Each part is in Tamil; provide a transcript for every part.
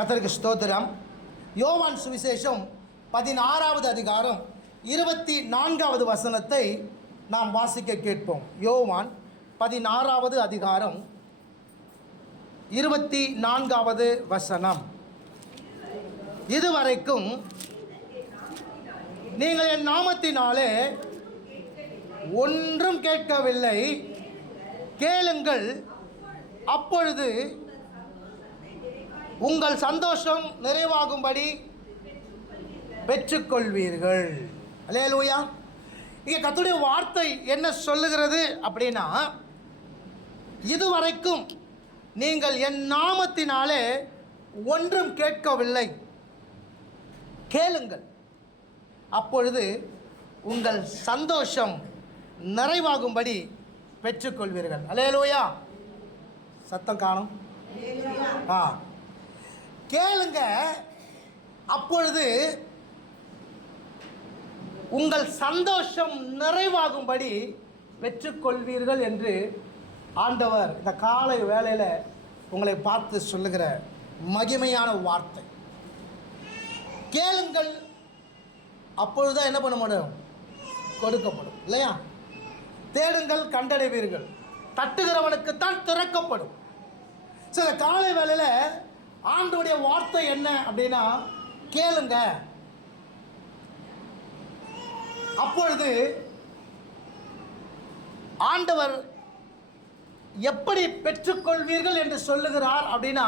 கர்த்தருக்கு ஸ்தோத்திரம். யோவான் சுவிசேஷம் 16வது அதிகாரம் 24வது வசனத்தை நாம் வாசிக்க கேட்போம். யோவான் 16வது அதிகாரம் 24வது வசனம். இதுவரைக்கும் நீங்கள் என் நாமத்தினாலே ஒன்றும் கேட்கவில்லை, கேளுங்கள், அப்பொழுது உங்கள் சந்தோஷம் நிறைவாகும்படி பெற்றுக்கொள்வீர்கள். அல்லேலூயா. இங்கே கர்த்தருடைய வார்த்தை என்ன சொல்லுகிறது அப்படின்னா, இதுவரைக்கும் நீங்கள் என் நாமத்தினாலே ஒன்றும் கேட்கவில்லை, கேளுங்கள், அப்பொழுது உங்கள் சந்தோஷம் நிறைவாகும்படி பெற்றுக்கொள்வீர்கள். அல்லேலூயா. சத்தம் காணும். கேளுங்க, அப்பொழுது உங்கள் சந்தோஷம் நிறைவாகும்படி பெற்றுக்கொள்வீர்கள் என்று ஆண்டவர் இந்த காலை வேளையில் உங்களை பார்த்து சொல்லுகிற மகிமையான வார்த்தை. கேளுங்கள், அப்பொழுதுதான் என்ன பண்ண முடியும்? கொடுக்கப்படும். இல்லையா? தேடுங்கள், கண்டடைவீர்கள், தட்டுகிறவனுக்குத்தான் திறக்கப்படும். சில காலை வேளையில் ஆண்டவருடைய வார்த்தை என்ன அப்படின்னா, கேளுங்க, அப்பொழுது ஆண்டவர் எப்படி பெற்றுக்கொள்வீர்கள் என்று சொல்லுகிறார் அப்படின்னா,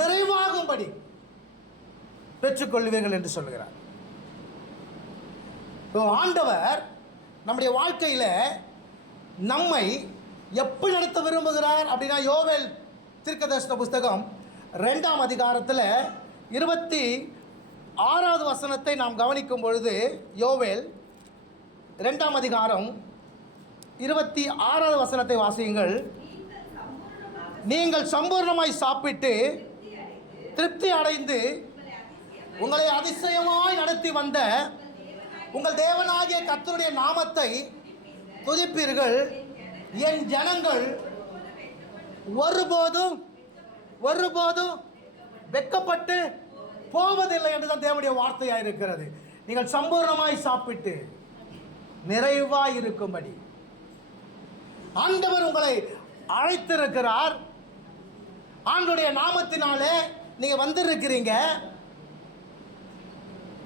நிறைவாகும்படி பெற்றுக்கொள்வீர்கள் என்று சொல்லுகிறார். ஆண்டவர் நம்முடைய வாழ்க்கையில் நம்மை எப்படி நடத்த விரும்புகிறார் அப்படின்னா, யோவேல் தீர்க்கதரிசன புஸ்தகம் 2ஆம் அதிகாரத்தில் 26வது வசனத்தை நாம் கவனிக்கும் பொழுது, யோவேல் 2ஆம் அதிகாரம் 26வது வசனத்தை வாசியுங்கள். நீங்கள் சம்பூர்ணமாய் சாப்பிட்டு திருப்தி அடைந்து உங்களை அதிசயமாய் நடத்தி வந்த உங்கள் தேவனாகிய கர்த்தருடைய நாமத்தை துதிப்பீர்கள். என் ஜனங்கள் ஒருபோதும் வெட்கப்பட்டு போவதில்லை என்றுதான் தேவனுடைய வார்த்தையாக இருக்கிறது. நீங்கள் சம்பூர்ணமாய் சாப்பிட்டு நிறைவாய் இருக்கும்படி ஆண்டவர் உங்களை அழைத்திருக்கிறார். ஆண்டவருடைய நாமத்தினாலே நீங்க வந்திருக்கிறீங்க.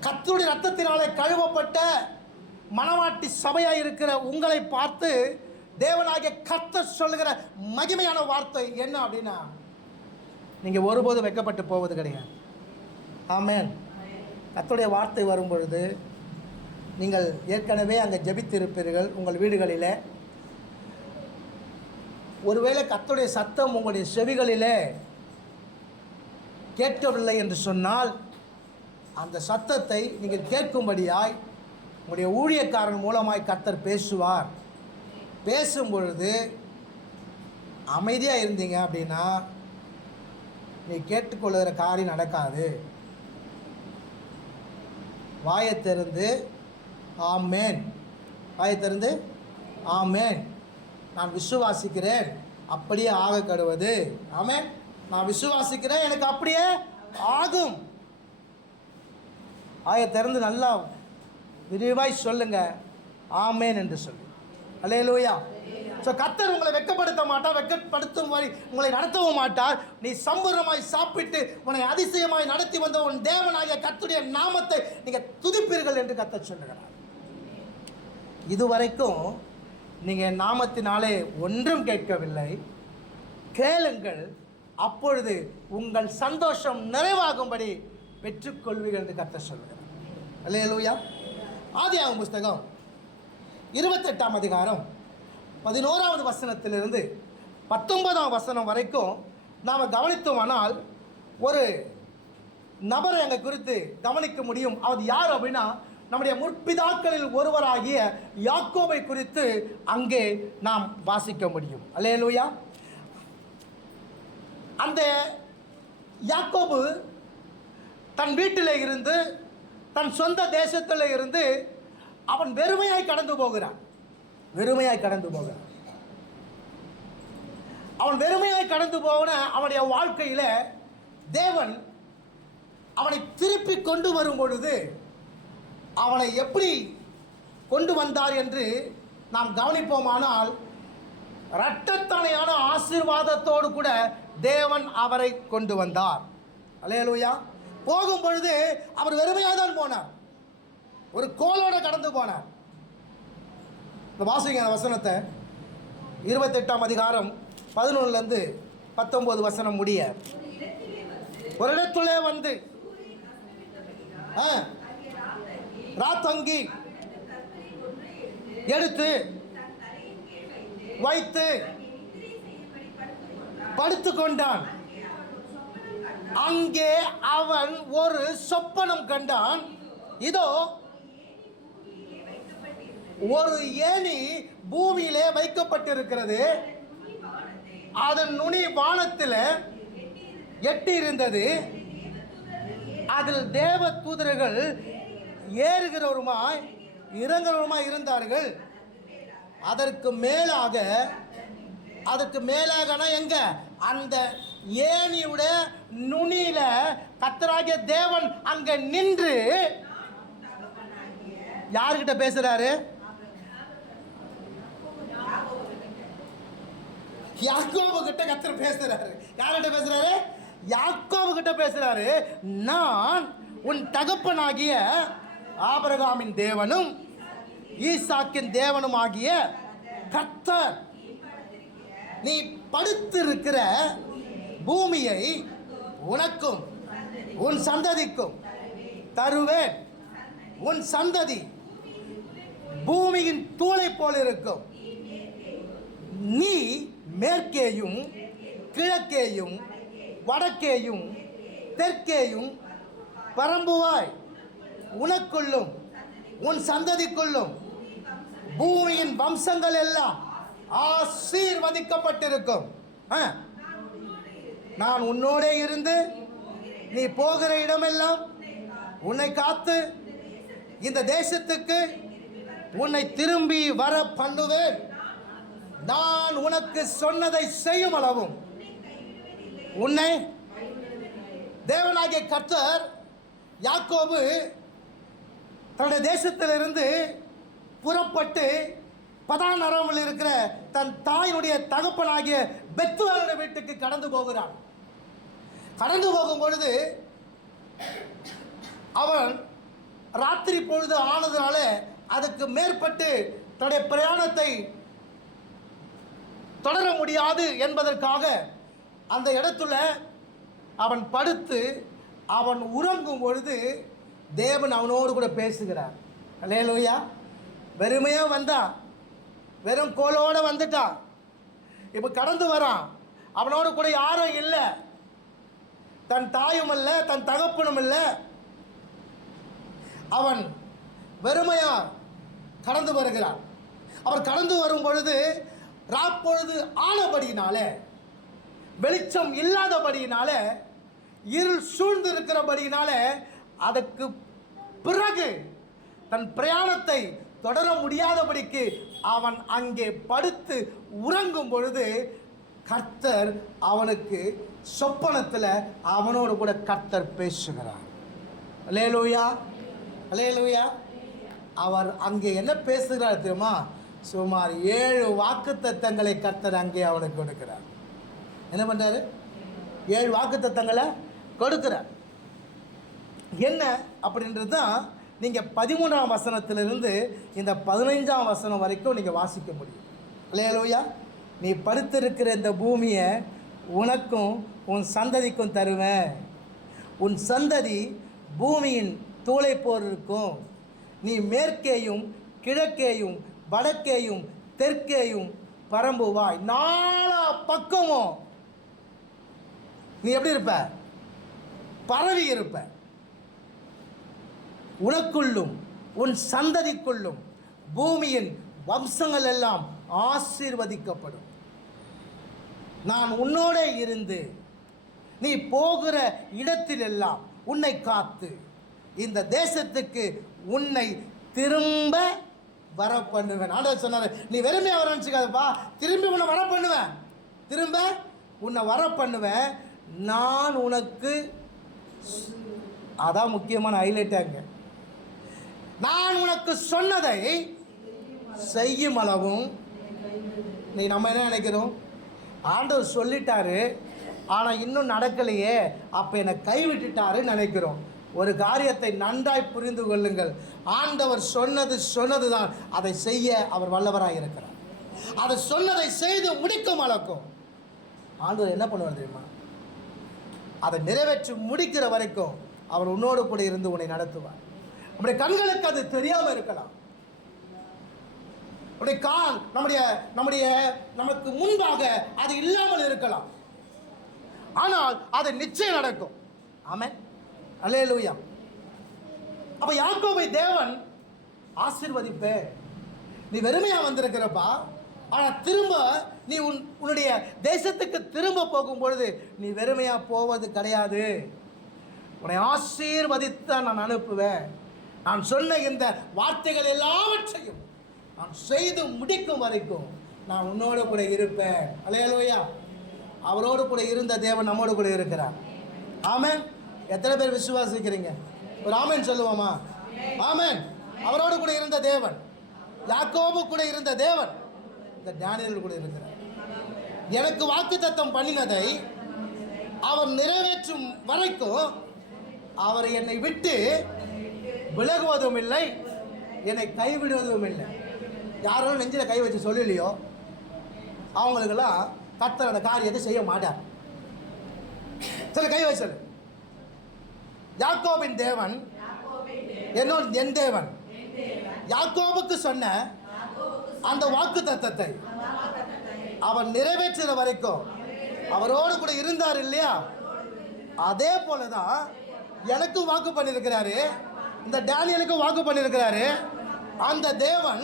கர்த்தருடைய ரத்தத்தினாலே கழுவப்பட்ட மணவாட்டி சபையாக இருக்கிற உங்களை பார்த்து தேவனாகிய கர்த்தர் சொல்லுகிற மகிமையான வார்த்தை என்ன அப்படின்னா, நீங்கள் ஒருபோதும் வெட்கப்பட்டு போவது கிடையாது. ஆமென். கர்த்தருடைய வார்த்தை வரும் பொழுது நீங்கள் ஏற்கனவே அங்கே ஜெபித்திருப்பீர்கள். உங்கள் வீடுகளில் ஒருவேளை கர்த்தருடைய சத்தம் உங்களுடைய செவிகளிலே கேட்கவில்லை என்று சொன்னால், அந்த சத்தத்தை நீங்கள் கேட்கும்படியாய் உங்களுடைய ஊழியக்காரன் மூலமாய் கர்த்தர் பேசுவார். பேசும் பொழுது அமைதியாக இருந்தீங்க அப்படின்னா நீ கேட்டுக்கொள்ளுகிற காரியம் நடக்காது. வாயை திறந்து ஆமேன், வாயை திறந்து ஆமேன், நான் விசுவாசிக்கிறேன், அப்படியே ஆக கடுவது. ஆமேன், நான் விசுவாசிக்கிறேன், எனக்கு அப்படியே ஆகும். வாயை திறந்து நல்லா விரிவாய் சொல்லுங்க, ஆமேன் என்று சொல்லு. அல்லேலூயா. ஸோ கர்த்தர் உங்களை வெட்கப்படுத்த மாட்டார், வெட்கப்படுத்தும் வரை உங்களை நடத்தவும் மாட்டார். நீ சம்பூர்ணமாய் சாப்பிட்டு உன்னை அதிசயமாய் நடத்தி வந்த உன் தேவனாகிய கர்த்தருடைய நாமத்தை நீங்கள் துதிப்பீர்கள் என்று கர்த்தர் சொல்லுகிறார். இதுவரைக்கும் நீங்கள் நாமத்தினாலே ஒன்றும் கேட்கவில்லை, கேளுங்கள், அப்பொழுது உங்கள் சந்தோஷம் நிறைவாகும்படி பெற்றுக்கொள்வீர்கள் என்று கர்த்தர் சொல்லுகிறார். அல்லேலூயா. ஆதியாகமம் புஸ்தகம் 28ஆம் அதிகாரம் 11வது வசனத்திலிருந்து 19ஆம் வசனம் வரைக்கும் நாம் கவனித்தோமானால் ஒரு நபரை அங்கே குறித்து கவனிக்க முடியும். அவர் யார் அப்படின்னா, நம்முடைய முற்பிதாக்களில் ஒருவராகிய யாக்கோபை குறித்து அங்கே நாம் வாசிக்க முடியும். அல்லேலூயா. அந்த யாக்கோபு தன் வீட்டில் இருந்து, தன் சொந்த தேசத்தில் இருந்து அவன் வெறுமையாய் கடந்து போகிறான். அவன் வெறுமையாய் கடந்து போன அவனுடைய வாழ்க்கையில் தேவன் அவனை திருப்பி கொண்டு வரும் பொழுது அவனை எப்படி கொண்டு வந்தார் என்று நாம் கவனிப்போமானால், இரட்டத்தனையான ஆசீர்வாதத்தோடு கூட தேவன் அவரை கொண்டு வந்தார். அல்லேலூயா. போகும் பொழுது அவர் வெறுமையாக தான் போனார், ஒரு கோலோட கடந்து போனார். இந்த வாசிங்க அந்த வசனத்தை, 28ஆம் அதிகாரம் 11லேருந்து 19 வசனம் முடிய. ஒரு இடத்துல வந்து ராத்தங்கி எடுத்து வைத்து படுத்து கொண்டான். அங்கே அவன் ஒரு சொப்பனம் கண்டான். இதோ ஒரு ஏணி பூமியிலே வைக்கப்பட்டிருக்கிறது, அதன் நுனி வானத்தில் எட்டி இருந்தது. அதில் தேவ தூதர்கள் ஏறுகிறவருமாய் இறங்குறவருமாய் இருந்தார்கள். அதற்கு மேலாக எங்க அந்த ஏணியுடைய நுனியில கர்த்தராகிய தேவன் அங்க நின்று யார்கிட்ட பேசுறாரு? யாக்கோபு கிட்ட கர்த்தர் பேசுறாரு. யார்கிட்ட பேசுறாரு? யாக்கோபு கிட்ட பேசுறாரு. நான் உன் தகப்பனாகிய ஆபிரகாமின் தேவனும் ஈசாக்கின் தேவனும் ஆகிய கர்த்தர், நீ படுத்திருக்கிற பூமியை உனக்கும் உன் சந்ததிக்கும் தருவேன். உன் சந்ததி பூமியின் தூளை போல் இருக்கும். நீ மேற்கேயும் கிழக்கேயும் வடக்கேயும் தெற்கேயும் பரம்புவாய். உனக்குள்ளும் உன் சந்ததிக்குள்ளும் பூமியின் வம்சங்கள் எல்லாம் ஆசீர்வதிக்கப்பட்டிருக்கும். நான் உன்னோட இருந்து நீ போகிற இடமெல்லாம் உன்னை காத்து இந்த தேசத்துக்கு உன்னை திரும்பி வர பண்ணுவேன். நான் உனக்கு சொன்னதை செய்யும் அளவும் உன்னை தேவனாகிய கர்த்தர் யாக்கோபு தன்னுடைய தேசத்திலிருந்து புறப்பட்டு பதான் அரவில் இருக்கிற தன் தாயினுடைய தகப்பனாகிய பெத்துவேலுடைய வீட்டுக்கு கடந்து போகிறான். கடந்து போகும் பொழுது அவன் ராத்திரி பொழுது ஆனதுனால அதுக்கு மேற்பட்டு தன்னுடைய பிரயாணத்தை தொடர முடியாது என்பதற்காக அந்த இடத்துல அவன் படுத்து அவன் உறங்கும் பொழுது தேவன் அவனோடு கூட பேசுகிறார். அல்லேலூயா. வெறுமையாக வந்தான், வெறும் கோலோடு வந்துட்டான். இப்போ கடந்து வரான், அவனோடு கூட யாரும் இல்லை, தன் தாயும் இல்லை, தன் தகப்பனும் இல்லை. அவன் வெறுமையா கடந்து வருகிறான். அவர் கடந்து வரும் பொழுது ராப்பொழுது ஆனபடியினால, வெளிச்சம் இல்லாதபடியினால, இருள் சூழ்ந்து இருக்கிறபடியினால அதற்கு பிறகு தன் பிரயாணத்தை தொடர முடியாதபடிக்கு அவன் அங்கே படுத்து உறங்கும் பொழுது கர்த்தர் அவனுக்கு சொப்பனத்தில் அவனோடு கூட கர்த்தர் பேசுகிறார். அல்லேலூயா, அல்லேலூயா. அவர் அங்கே என்ன பேசுகிறார் தெரியுமா? சுமார் 7 வாக்குத்தத்தங்களை கர்த்தர் அங்கே அவனுக்கு கொடுக்கிறார். என்ன பண்ணுறாரு? 7 வாக்குத்தத்தங்களை கொடுக்கிறார். என்ன அப்படின்றது தான் நீங்கள் 13ஆம் வசனத்திலிருந்து இந்த 15ஆம் வசனம் வரைக்கும் நீங்கள் வாசிக்க முடியும். அல்லேலூயா. நீ படுத்திருக்கிற இந்த பூமியை உனக்கும் உன் சந்ததிக்கும் தருவேன். உன் சந்ததி பூமியின் தூளை போல் இருக்கும். நீ மேற்கேயும் கிழக்கேயும் வடக்கேயும் தெற்கேயும் பரம்புவாய். 4 பக்கமும் நீ எப்படி இருப்ப? பரவி இருப்ப. உனக்குள்ளும் உன் சந்ததிக்குள்ளும் பூமியின் வம்சங்கள் எல்லாம் ஆசீர்வதிக்கப்படும். நான் உன்னோட இருந்து நீ போகிற இடத்திலெல்லாம் உன்னை காத்து இந்த தேசத்துக்கு உன்னை திரும்ப வர பண்ணுவேன். ஆண்டவர் சொன்னார், நீ வெறுமையாக வர நினச்சிக்காதப்பா, திரும்பி உன்னை வர பண்ணுவேன், திரும்ப உன்னை வர பண்ணுவேன். நான் உனக்கு, அதான் முக்கியமான ஹைலைட்டாங்க, நான் உனக்கு சொன்னதை செய்யும் அளவும். இன்னைக்கு நம்ம என்ன நினைக்கிறோம்? ஆண்டவர் சொல்லிட்டாரு, ஆனால் இன்னும் நடக்கலையே, அப்போ என்னை கைவிட்டுட்டாருன்னு நினைக்கிறோம். ஒரு காரியத்தை நன்றாய் புரிந்து கொள்ளுங்கள். ஆண்டவர் சொன்னது தான், அதை செய்ய அவர் வல்லவராக இருக்கிறார். அதை சொன்னதை செய்து முடிக்கும் அளக்கும் ஆண்டவர் என்ன பண்ணுவார் தெரியுமா? அதை நிறைவேற்றி முடிக்கிற வரைக்கும் அவர் உன்னோடு கூட இருந்து உன்னை நடத்துவார். நம்முடைய கண்களுக்கு அது தெரியாமல் இருக்கலாம். நமக்கு முன்பாக அது இல்லாமல் இருக்கலாம். ஆனால் அது நிச்சயம் நடக்கும். ஆமென், அல்லேலூயா. அப்ப யாக்கோபை தேவன் ஆசீர்வதிப்பே. நீ வெறுமையா வந்திருக்கிறப்பா, ஆனால் திரும்ப நீ உன்னுடைய தேசத்துக்கு திரும்ப போகும் பொழுது நீ வெறுமையா போவது கிடையாது. உன்னை ஆசீர்வதித்தான் நான் அனுப்புவேன். நான் சொன்ன இந்த வார்த்தைகள் எல்லாவற்றையும் நான் செய்து முடிக்கும் வரைக்கும் நான் உன்னோடு கூட இருப்பேன். அல்லேலூயா. அவரோடு கூட இருந்த தேவன் நம்மோடு கூட இருக்கிறார். ஆமென். எத்தனை பேர் விசுவாசிக்கிறீங்க? ஒரு ஆமென் சொல்லுவோமா? ஆமென். அவரோடு கூட இருந்த தேவன், யாக்கோபு கூட இருந்த தேவன் இந்த தானியேல் கூட இருக்கிறார். எனக்கு வாக்குத்தத்தம் பண்ணினதை அவர் நிறைவேற்றும் வரைக்கும் அவர் என்னை விட்டு விலகுவதும் இல்லை, என்னை கைவிடுவதும் இல்லை. யாரும் நெஞ்சில் கை வச்சு சொல்லலையோ அவங்களுக்கெல்லாம் கர்த்தர் அந்த காரியத்தை செய்ய மாட்டார். சரி, கை வச்சு சொல்லு. யாக்கோபின் தேவன் என் தேவன். யாக்கோபுக்கு சொன்ன அந்த வாக்குத்தத்தத்தை அவர் நிறைவேற்றுற வரைக்கும் அவரோடு கூட இருந்தார் இல்லையா? அதே போலதான் எனக்கும் வாக்கு பண்ணியிருக்கிறாரு, இந்த தானியேலுக்கும் வாக்கு பண்ணியிருக்கிறாரு. அந்த தேவன்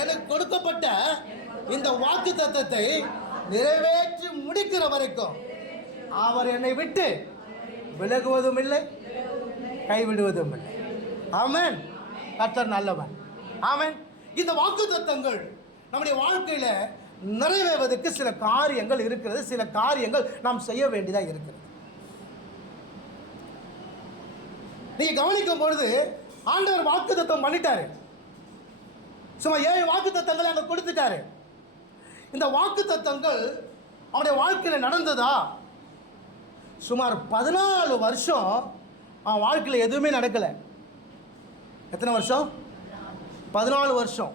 எனக்கு கொடுக்கப்பட்ட இந்த வாக்குத்தத்தத்தை நிறைவேற்றி முடிக்கிற வரைக்கும் அவர் என்னை விட்டு விலகுவதும் இல்லை, கைவிடுவதும் இல்லை. ஆமென். கர்த்தர் நல்லவன். ஆமென். இந்த வாக்குத்தத்தங்கள் நம்முடைய வாழ்க்கையில நிறைவேறுவதற்கு சில காரியங்கள் இருக்கிறது, சில காரியங்கள் நாம் செய்ய வேண்டியதாக இருக்கிறது. நீங்க கவனிக்கும் பொழுது ஆண்டவர் வாக்குத்தத்தம் பண்ணிட்டாரு. சும்மா 7 வாக்குத்தத்தங்களை அங்க கொடுத்துட்டாரு. இந்த வாக்குத்தத்தங்கள் அவனுடைய வாழ்க்கையில் நடந்ததா? சுமார் 14 வருஷம் அவன் வாழ்க்கையில் எதுவுமே நடக்கலை. எத்தனை வருஷம்? 14 வருஷம்.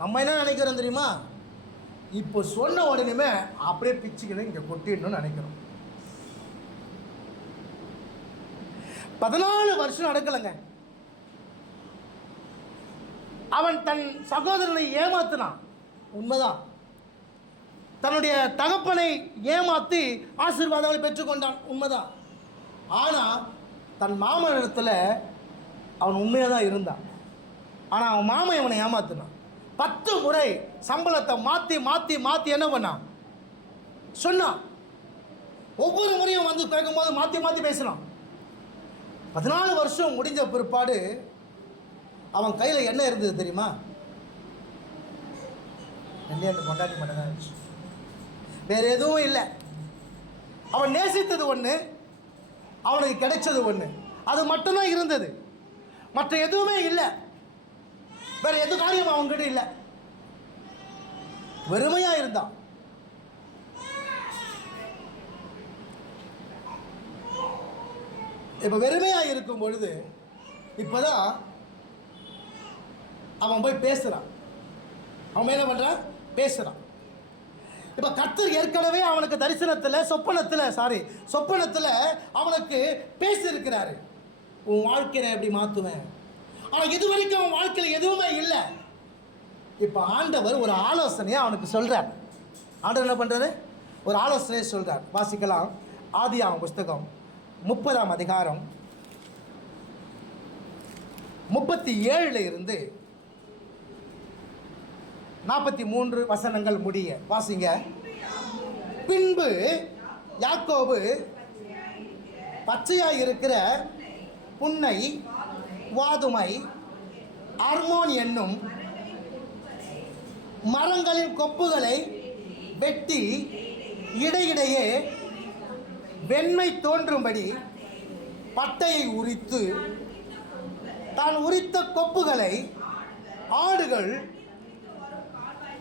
நம்ம என்ன நினைக்கிறோம் தெரியுமா? இப்போ சொன்ன உடனே அப்படியே பிச்சுக்கணும், இங்கே கொட்டிடணும்னு நினைக்கிறோம். 14 வருஷம் நடக்கலைங்க. அவன் தன் சகோதரனை ஏமாத்தினான், உண்மைதான். தன்னுடைய தகப்பனை ஏமாற்றி ஆசீர்வாதங்களை பெற்றுக்கொண்டான், உண்மைதான். ஆனால் தன் மாமனிடத்தில் அவன் உண்மையாக தான் இருந்தான். ஆனால் அவன் மாமன் இவனை ஏமாத்தினான். 10 முறை சம்பளத்தை மாற்றி மாற்றி மாற்றி என்ன பண்ணான்? சொன்னான். ஒவ்வொரு முறையும் வந்து கேட்கும்போது மாற்றி மாற்றி பேசினான். 14 வருஷம் முடிஞ்ச பிற்பாடு அவன் கையில் என்ன இருந்தது தெரியுமா? ரெண்டு கொண்டாடி மட்டும்தான் இருந்துச்சு, வேறு எதுவும் இல்லை. அவன் நேசித்தது ஒன்று, அவனுக்கு கிடைச்சது ஒன்று, அது மட்டும்தான் இருந்தது. மற்ற எதுவுமே இல்லை. வேற எது காரியம் அவன்கிட்ட இல்லை. வெறுமையா இருந்தான். இப்ப வெறுமையா இருக்கும் பொழுது இப்பதான் அவன் போய் பேசுறான். அவன் என்ன பண்றான்? பேசுறான். இப்ப கர்த்தர் ஏற்கனவே அவனுக்கு தரிசனத்தில் சொப்பனத்தில் அவனுக்கு பேசியிருக்கிறாரு, உன் வாழ்க்கையை எப்படி மாற்றுவேன். ஆனால் இது வரைக்கும் அவன் வாழ்க்கையில் எதுவுமே இல்லை. இப்போ ஆண்டவர் ஒரு ஆலோசனையை அவனுக்கு சொல்கிறார். ஆண்டவர் என்ன பண்ணுறாரு? ஒரு ஆலோசனையை சொல்கிறார். வாசிக்கலாம். ஆதியாகமம் புஸ்தகம் 30ஆம் அதிகாரம் 37 இருந்து 43 வசனங்கள் முடிய வாசிங்க. பின்பு யாக்கோபு பச்சையாய் இருக்கிற புன்னை, வாதுமை, அர்மோன் என்னும் மரங்களின் கொப்புகளை வெட்டி இடையிடையே வெண்மை தோன்றும்படி பட்டையை உரித்து தான் உரித்த கொப்புகளை ஆடுகள்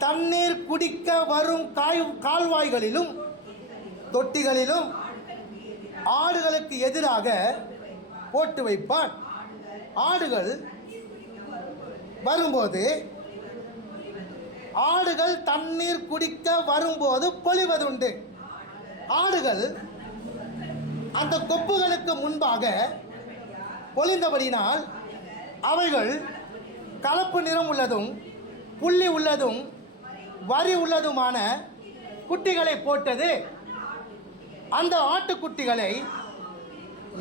தண்ணீர் குடிக்க வரும் கால்வாய்களிலும் தொட்டிகளிலும் ஆடுகளுக்கு எதிராக போட்டு வைப்பான். ஆடுகள் வரும்போது ஆடுகள் தண்ணீர் குடிக்க வரும்போது பொழிவதுண்டு. ஆடுகள் அந்த கொப்புகளுக்கு முன்பாக பொழிந்தபடினால் அவைகள் கலப்பு நிறம் உள்ளதும் புள்ளி உள்ளதும் வரி உள்ளதுமான குட்டிகளை போட்டது. அந்த ஆட்டுக்குட்டிகளை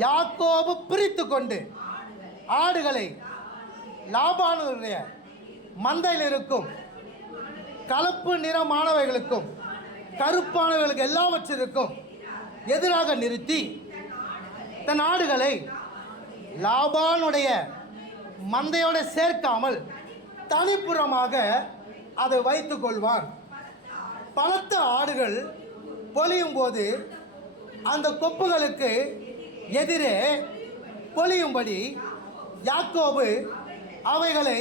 யாக்கோபு பிரித்து கொண்டு ஆடுகளை லாபானுடைய மந்தையில் இருக்கும் கலப்பு நிறமானவைகளுக்கும் கருப்பானவைகளுக்கு எல்லாவற்றிற்கும் எதிராக நிறுத்தி தன் ஆடுகளை லாபானுடைய மந்தையோடு சேர்க்காமல் தனிப்புறமாக அதை வைத்துக் கொள்வான். பலத்த ஆடுகள் பொழியும் போது அந்த கொப்புகளுக்கு எதிரே பொழியும்படி யாக்கோபு அவைகளை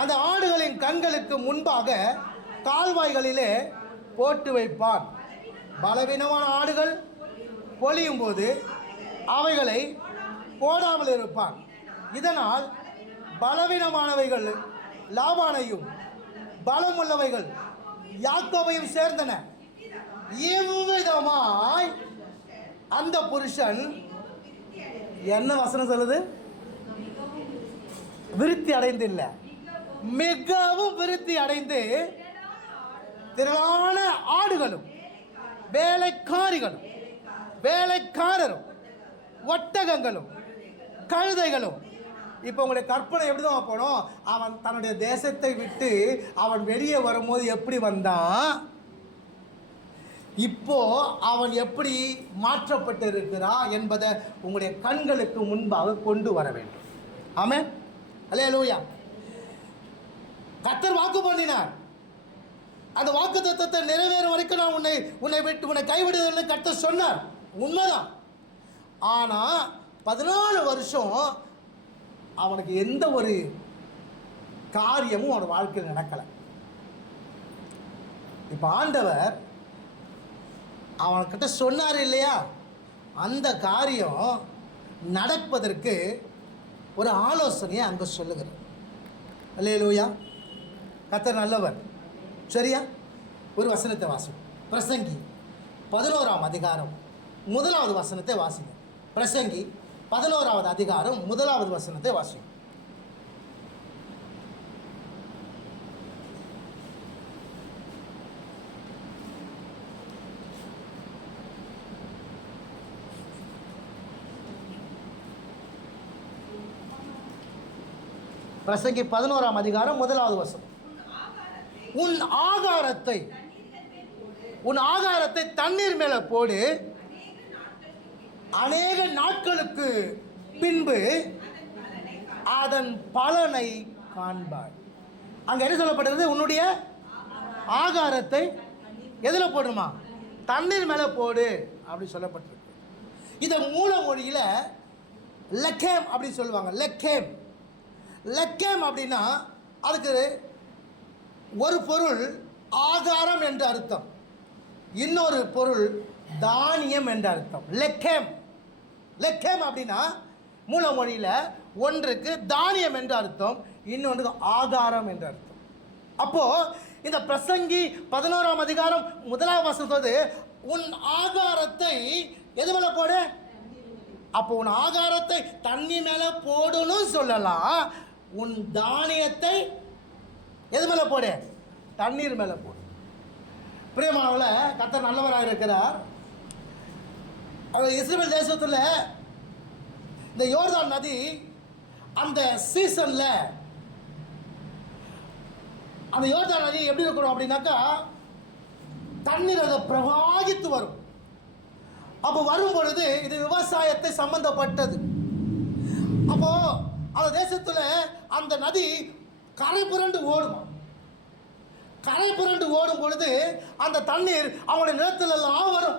அந்த ஆடுகளின் கண்களுக்கு முன்பாக கால்வாய்களிலே போட்டு வைப்பான். பலவீனமான ஆடுகள் பொழியும் போது அவைகளை போடாமல் இருப்பான். இதனால் பலவீனமானவைகள் லாபானையும் பலமுள்ளவைகள் யாக்கோபையும் சேர்ந்தன. இவ்விதமாய் அந்த புருஷன் என்ன வசனம் சொல்லுது? விருத்தி அடைந்து இல்ல, மிகவும் விருத்தி அடைந்து திரளான ஆடுகளும் வேலைக்காரிகளும் வேலைக்காரரும் ஒட்டகங்களும் கழுதைகளும். இப்போ உங்களுடைய கற்பனை எப்படி தான் போனோம்? அவன் தன்னுடைய தேசத்தை விட்டு அவன் வெளியே வரும்போது எப்படி வந்தான், இப்போ அவன் எப்படி மாற்றப்பட்டு இருக்கிறான் என்பதை உங்களுடைய கண்களுக்கு முன்பாக கொண்டு வர வேண்டும். ஆமென், அல்லேலூயா. கர்த்தர் வாக்கு பண்ணினார். அந்த வாக்கு தத்தத்தை நிறைவேறும் வரைக்கும் நான் உன்னை கைவிடுதல்னு கர்த்தர் சொன்னார். உண்மைதான். ஆனால் 14 வருஷம் அவனுக்கு எந்த ஒரு காரியமும் அவன் வாழ்க்கையில் நடக்கலை. இப்போ ஆண்டவர் அவன்கிட்ட சொன்னார் இல்லையா, அந்த காரியம் நடப்பதற்கு ஒரு ஆலோசனையை அங்கே சொல்லுகிறார். அல்லேலூயா. கர்த்தர் நல்லவர். சரியா? ஒரு வசனத்தை வாசிங்க. பிரசங்கி 11ஆம் அதிகாரம் 1வது வசனத்தை வாசிங்க. பிரசங்கி 11வது அதிகாரம் 1வது வசனத்தை வாசிங்க. பிரசங்கி 11ஆம் அதிகாரம் 1வது வசனம். உன் ஆகாரத்தை தண்ணீர் மேல போடு, அநேக நாட்களுக்கு பின்பு அதன் பலனை காண்பாய். அங்க என்ன சொல்லப்படுறது? உன்னுடைய ஆகாரத்தை எதுல போடுமா? தண்ணீர் மேல போடு அப்படி சொல்லப்பட்டிருக்கு. இதை மூல மொழியில லெக்கேம் அப்படி சொல்லுவாங்க. லெக்கேம் லெக்கேம் அப்படின்னா அதுக்கு ஒரு பொருள் ஆகாரம் என்ற அர்த்தம், இன்னொரு பொருள் தானியம் என்ற அர்த்தம். லெக்கேம் லெக்கேம் அப்படின்னா மூல மொழியில் ஒன்றுக்கு தானியம் என்ற அர்த்தம், இன்னொன்றுக்கு ஆகாரம் என்ற அர்த்தம். அப்போ இந்த பிரசங்கி 11ஆம் அதிகாரம் 1வது வசனத்தோடு உன் ஆகாரத்தை எது மேல போடு? அப்போ உன் ஆகாரத்தை தண்ணி மேல போடணும் சொல்லலாம். உன் தானியத்தை எது மேல போடு? தண்ணீர் மேல போடு. பிரியமானவள, கர்த்தர் நல்லவராக இருக்கிறார். இஸ்ரவேல் தேசத்தில் இந்த யோர்தான் நதி அந்த சீசன்ல அந்த யோர்தான் நதி எப்படி இருக்கணும் அப்படின்னாக்கா, தண்ணீர் அதை பிரவாகித்து வரும். அப்போ வரும் பொழுது இது விவசாயத்தை சம்பந்தப்பட்டது. அப்போ அந்த தேசத்தில் அந்த நதி கரை புரண்டு ஓடும். கரை புரண்டு ஓடும் பொழுது அந்த தண்ணீர் அவங்களுடைய நிலத்தில் எல்லாம் வரும்.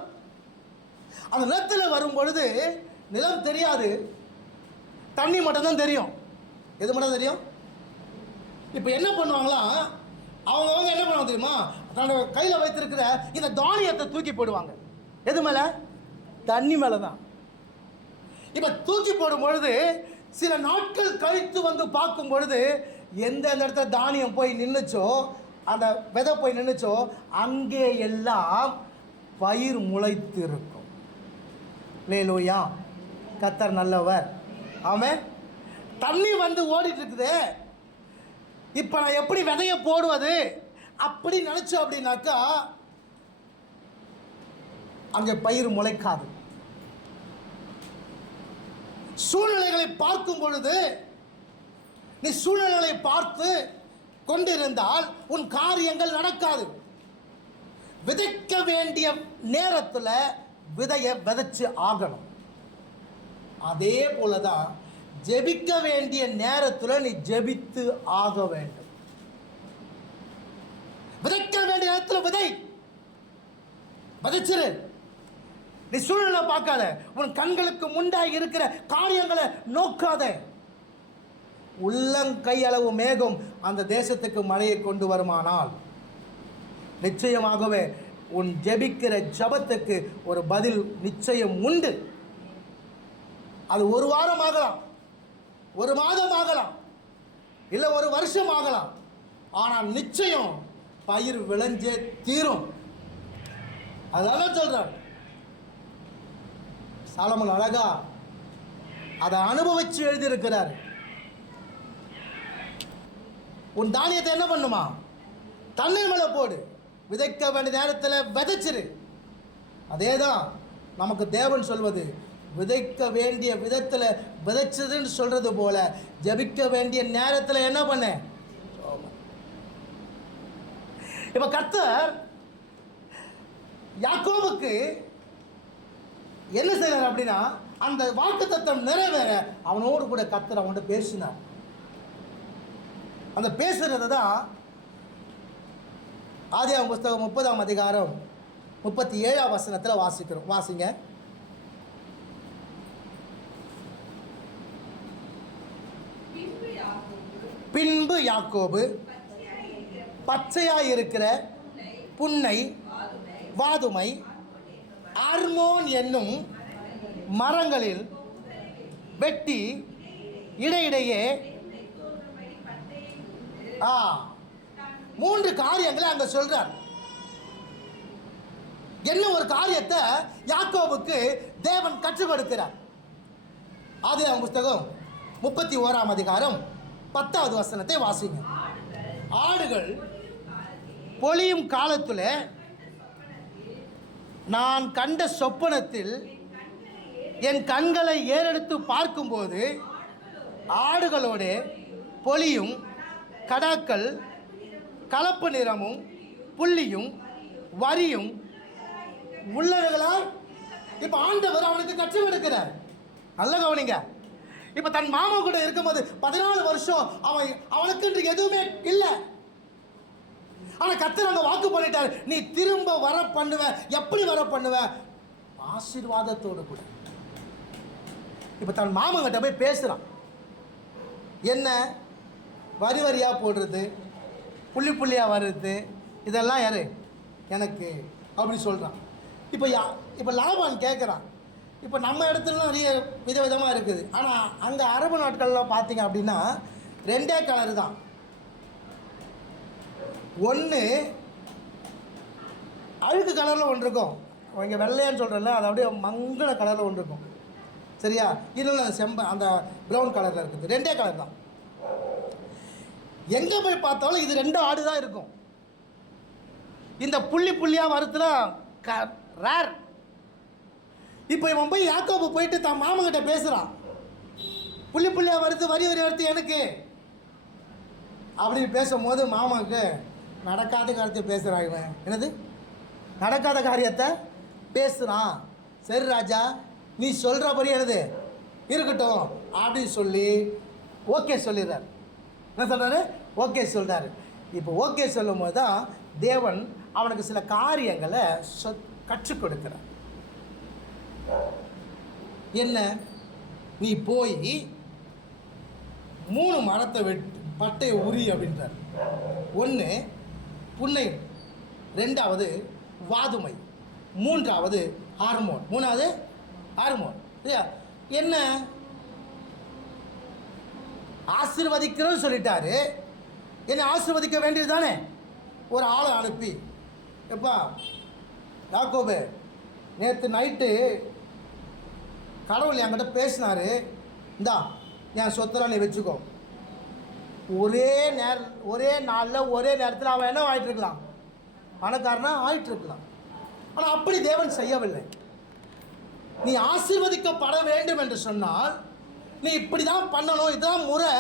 அந்த நிலத்தில் வரும் பொழுது நிலம் தெரியாது, தண்ணி மட்டும்தான் தெரியும். எது மட்டும் தெரியும்? இப்போ என்ன பண்ணுவாங்களாம், அவங்க என்ன பண்ணுவாங்க தெரியுமா, தன்னோட கையில் வைத்திருக்கிற இந்த தானியத்தை தூக்கி போடுவாங்க. எது மேலே? தண்ணி மேலே தான். இப்போ தூக்கி போடும் பொழுது சில நாட்கள் கழித்து வந்து பார்க்கும் பொழுது எந்த இடத்துல தானியம் போய் நின்றுச்சோ, அந்த விதை போய் நின்றுச்சோ, அங்கே எல்லாம் பயிர் முளைத்து இருக்கும். அல்லேலூயா, கர்த்தர் நல்லவர். ஆமென். தண்ணி வந்து ஓடிட்டு இருக்குது. இப்போ நான் எப்படி விதைய போடுவது அப்படி நினைச்சோம் அப்படின்னாக்கா அங்கே பயிர் முளைக்காது. சூழ்நிலைகளை பார்க்கும் பொழுது நீ சூழ்நிலைகளை பார்த்து கொண்டிருந்தால் உன் காரியங்கள் நடக்காது. விதைக்க வேண்டிய நேரத்தில் விதையை விதைச்சு ஆகணும். அதே போலதான் ஜெபிக்க வேண்டிய நேரத்தில் நீ ஜெபித்து ஆக வேண்டும். விதைக்க வேண்டிய நேரத்தில் விதைச்சிரு. நீ சூழ்நிலை பார்க்காத, உன் கண்களுக்கு முன்னாடி இருக்கிற காரியங்களை நோக்காத. உள்ளங்கையளவு மேகம் அந்த தேசத்துக்கு மழையை கொண்டு வருமானால் நிச்சயமாகவே உன் ஜெபிக்கிற ஜபத்துக்கு ஒரு பதில் நிச்சயம் உண்டு. அது ஒரு வாரம் ஆகலாம், ஒரு மாதம் ஆகலாம், இல்லை ஒரு வருஷம் ஆகலாம். ஆனால் நிச்சயம் பயிர் விளைஞ்சே தீரும். அதான் சொல்றார் சாலமன். அழகா அதை அனுபவிச்சு எழுதியிருக்கிறார். உன் தானியத்தை என்ன பண்ணுமா, தண்ணீர் மேலே போடு, விதைக்க வேண்டிய நேரத்தில் விதைச்சிரு. அதே தான் நமக்கு தேவன் சொல்வது. விதைக்க வேண்டிய விதத்தில் விதைச்சதுன்னு சொல்றது போல ஜபிக்க வேண்டிய நேரத்தில் என்ன பண்ண. இப்ப கர்த்தர் யாக்கோபுக்கு என்ன செய்யறார் அப்படின்னா, அந்த வாக்குத்தத்தம் நிறைவேற அவனோடு கூட கர்த்தர் அவன்கிட்ட பேசினார். அந்த பேசுறது தான் ஆதியாகமம் புஸ்தகம் 30ஆம் அதிகாரம் 37ஆம் வசனத்தில் வாசிக்கிறோம். வாசிங்க. பின்பு யாக்கோபு பச்சையாயிருக்கிற புன்னை, வாதுமை, அர்மோன் என்னும் மரங்களில் வெட்டி இடையிடையே 3 காரியங்களை அங்க சொல்றார். என்ன ஒரு காரியத்தை யாக்கோபுக்கு தேவன் கற்றுக் கொடுக்கிறார். ஆதியாகமம் புஸ்தகம் 31ஆம் அதிகாரம் 10வது வசனத்தை வாசிங்க. ஆடுகள் பொழியும் காலத்தில் நான் கண்ட சொப்பனத்தில் என் கண்களை ஏறெடுத்து பார்க்கும்போது ஆடுகளோடு பொழியும் கடாக்கள் கலப்பு நிறமும் புள்ளியும் வரியும் உள்ளவர்களால். இப்போ ஆண்டவர் அவனுக்கு கற்றுக் கொடுக்கிறார். நல்ல கவனிங்க. இப்போ தன் மாமா கூட இருக்கும்போது 14 வருஷம் அவனுக்கு எதுவுமே இல்லை. ஆனால் கர்த்தர் அங்கே வாக்கு பண்ணிட்டார், நீ திரும்ப வர பண்ணுவ. எப்படி வர பண்ணுவ? ஆசீர்வாதத்தோடு கூட. இப்போ தன் மாமங்கிட்ட போய் பேசுகிறான். என்ன வரி வரியாக போடுறது, புள்ளி புள்ளியாக வர்றது, இதெல்லாம் யாரு எனக்கு அப்படி சொல்கிறான். இப்போ லாபான் கேட்குறான். இப்போ நம்ம இடத்துல நிறைய விதவிதமாக இருக்குது. ஆனால் அங்கே அரபு நாட்கள்லாம் பார்த்தீங்க அப்படின்னா 2 கலர் தான். ஒன்று அழுக்கு கலரில் ஒன்று இருக்கும், இங்கே வெள்ளையான்னு சொல்கிறேன்ல, அது அப்படியே மங்கள கலரில் ஒன்று இருக்கும். சரியா? இன்னொன்று அந்த ப்ரௌன் கலரில் இருக்குது. 2 கலர் தான். எங்கே போய் பார்த்தாலும் இது 2 ஆடு தான் இருக்கும். இந்த புள்ளி புள்ளியாக வரத்துல ரேர். இப்போ இவன் போய் யாக்கோபு போயிட்டு தான் மாமங்கிட்ட பேசுகிறான். புள்ளி புள்ளியாக வருது, வரி வரி வருது எனக்கு அப்படின்னு பேசும்போது மாமாவுக்கு நடக்காத காரியத்தை பேசுகிறான். இவன் என்னது நடக்காத காரியத்தை பேசுகிறான். சரி ராஜா, நீ சொல்கிறபடி என்னது இருக்கட்டும் அப்படின்னு சொல்லி ஓகே சொல்லிடுறார். என்ன சொல்கிறாரு? ஓகே சொல்கிறாரு. இப்போ ஓகே சொல்லும் போது தான் தேவன் அவனுக்கு சில காரியங்களை கற்றுக் கொடுக்கிறார். என்ன, நீ போய் 3 மரத்தை வெட்டு, பட்டையை உரி அப்படின்றார். 1 புன்னை, 2வது வாதுமை, 3வது ஹார்மோன், 3வது ஹார்மோன். இல்லையா? என்ன ஆசீர்வதிக்கிறோன்னு சொல்லிட்டாரு, என்ன ஆசீர்வதிக்க வேண்டியது தானே. ஒரு ஆளை அனுப்பி, எப்பா யாக்கோபு, நேற்று நைட்டு கடவுள் என்கிட்ட பேசினாரு, இந்தா என் சொத்தெல்லாம் நீ வச்சுக்கோ. ஒரே நாளில் ஒரே நேரத்தில் அவன் என்ன ஆகிட்டு இருக்கலாம், பணக்காரனா ஆகிட்டு இருக்கலாம். ஆனால் அப்படி தேவன் செய்யவில்லை. நீ ஆசீர்வதிக்கப்பட வேண்டும் என்று சொன்னால் நீ இப்படி தான் பண்ணணும், இதுதான் முறை,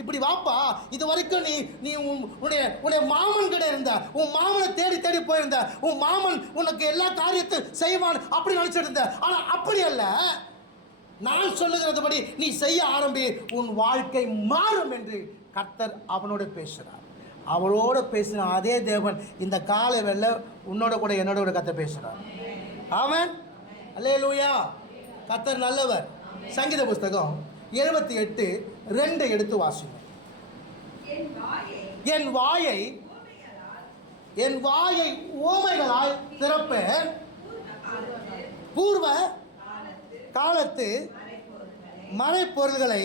இப்படி வாப்பா. இது வரைக்கும் நீ உன்னுடைய மாமன் கிட்ட இருந்த, உன் மாமனை தேடி தேடி போயிருந்த, உன் மாமன் உனக்கு எல்லா காரியத்தையும் செய்வான் அப்படி நினச்சிட்டு இருந்த. ஆனால் அப்படி அல்ல, நான் சொல்லுகிறதுபடி நீ செய்ய ஆரம்பி, உன் வாழ்க்கை மாறும் என்று கர்த்தர் அவனோட பேசுகிறார். அவளோட பேசின அதே தேவன் இந்த காலை வேளை உன்னோட கூட என்னோட கூட கர்த்தர் பேசுகிறார். ஆமென், அல்லேலூயா. கர்த்தர் நல்லவர். சங்கீத புஸ்தகம் 78:2 எடுத்து வாசிங்க. என் வாயை ஓமைகளால் திறப்பேன், பூர்வ காலத்து மறைப்பொருள்களை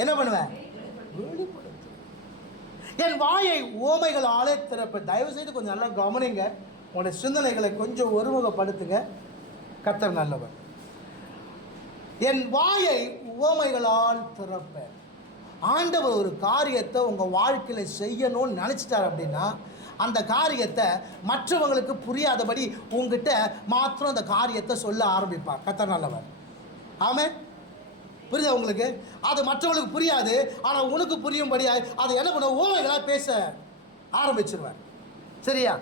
என்ன பண்ணுவேன், வெளிப்படுத்து. என் வாயை ஓமைகளாலே திறப்பேன். தயவு செய்து கொஞ்சம் நல்லா கவனிங்க, உங்களுடைய சிந்தனைகளை கொஞ்சம் ஒருமுகப்படுத்துங்க. கர்த்தர் நல்லவர். என் வாயை உவமைகளால் திறப்பேன். ஆண்டவர் ஒரு காரியத்தை உங்கள் வாழ்க்கையில் செய்யணும்னு நினச்சிட்டார் அப்படின்னா அந்த காரியத்தை மற்றவங்களுக்கு புரியாதபடி உங்ககிட்ட மாத்திரம் அந்த காரியத்தை சொல்ல ஆரம்பிப்பார். கர்த்தர் நல்லவர். ஆமென். புரியுதா உங்களுக்கு? அது மற்றவங்களுக்கு புரியாது, ஆனால் உனக்கு புரியும்படி அதை என்ன பண்ண உவமைகளாக பேச ஆரம்பிச்சிருவார். சரியா?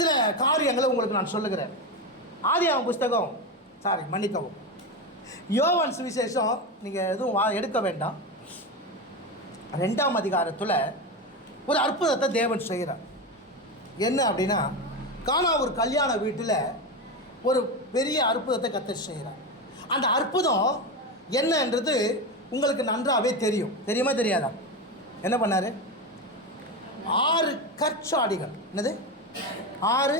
சில காரியங்களை உங்களுக்கு நான் சொல்லுகிறேன். ஆதியாகமம் புஸ்தகம், மன்னிக்கவும், யோவான் சுவிசேஷம் நீங்கள் எதுவும் எடுக்க வேண்டாம். 2ஆம் அதிகாரத்தில் ஒரு அற்புதத்தை தேவன் செய்கிறார். என்ன அப்படின்னா, கானா ஒரு கல்யாண வீட்டில் ஒரு பெரிய அற்புதத்தை கர்த்தர் செய்கிறார். அந்த அற்புதம் என்னன்றது உங்களுக்கு நன்றாகவே தெரியும். தெரியுமா தெரியாதா? என்ன பண்ணார்? 6 கற்சாடிகள். என்னது? 6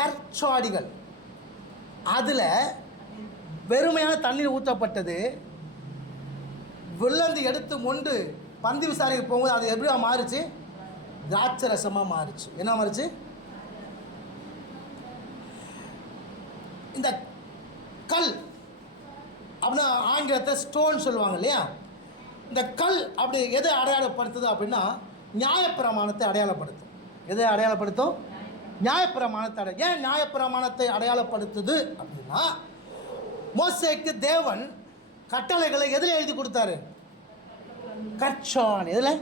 கற்சாடிகள். அதில் வெறுமையான தண்ணீர் ஊற்றப்பட்டது. வில்லந்து எடுத்து மொண்டு பந்தி விசாரிக்க போகும்போது அது எப்படியா மாறிச்சு? திராட்சை ரசமாக மாறிச்சு. என்ன மாறிச்சு? இந்த கல் அப்படின்னா ஆங்கிலத்தை ஸ்டோன் சொல்லுவாங்க இல்லையா? இந்த கல் அப்படி எதை அடையாளப்படுத்துது அப்படின்னா நியாயப்பிரமாணத்தை அடையாளப்படுத்தும். எதை அடையாளப்படுத்தும்? நியாயப்பிரமாணத்தை. ஏன் நியாயப்பிரமாணத்தை அடையாளப்படுத்துது அப்படின்னா, மோசேக்கு தேவன் கட்டளைகளை எதில் எழுதி கொடுத்தாரு? கற்சான். எதில்?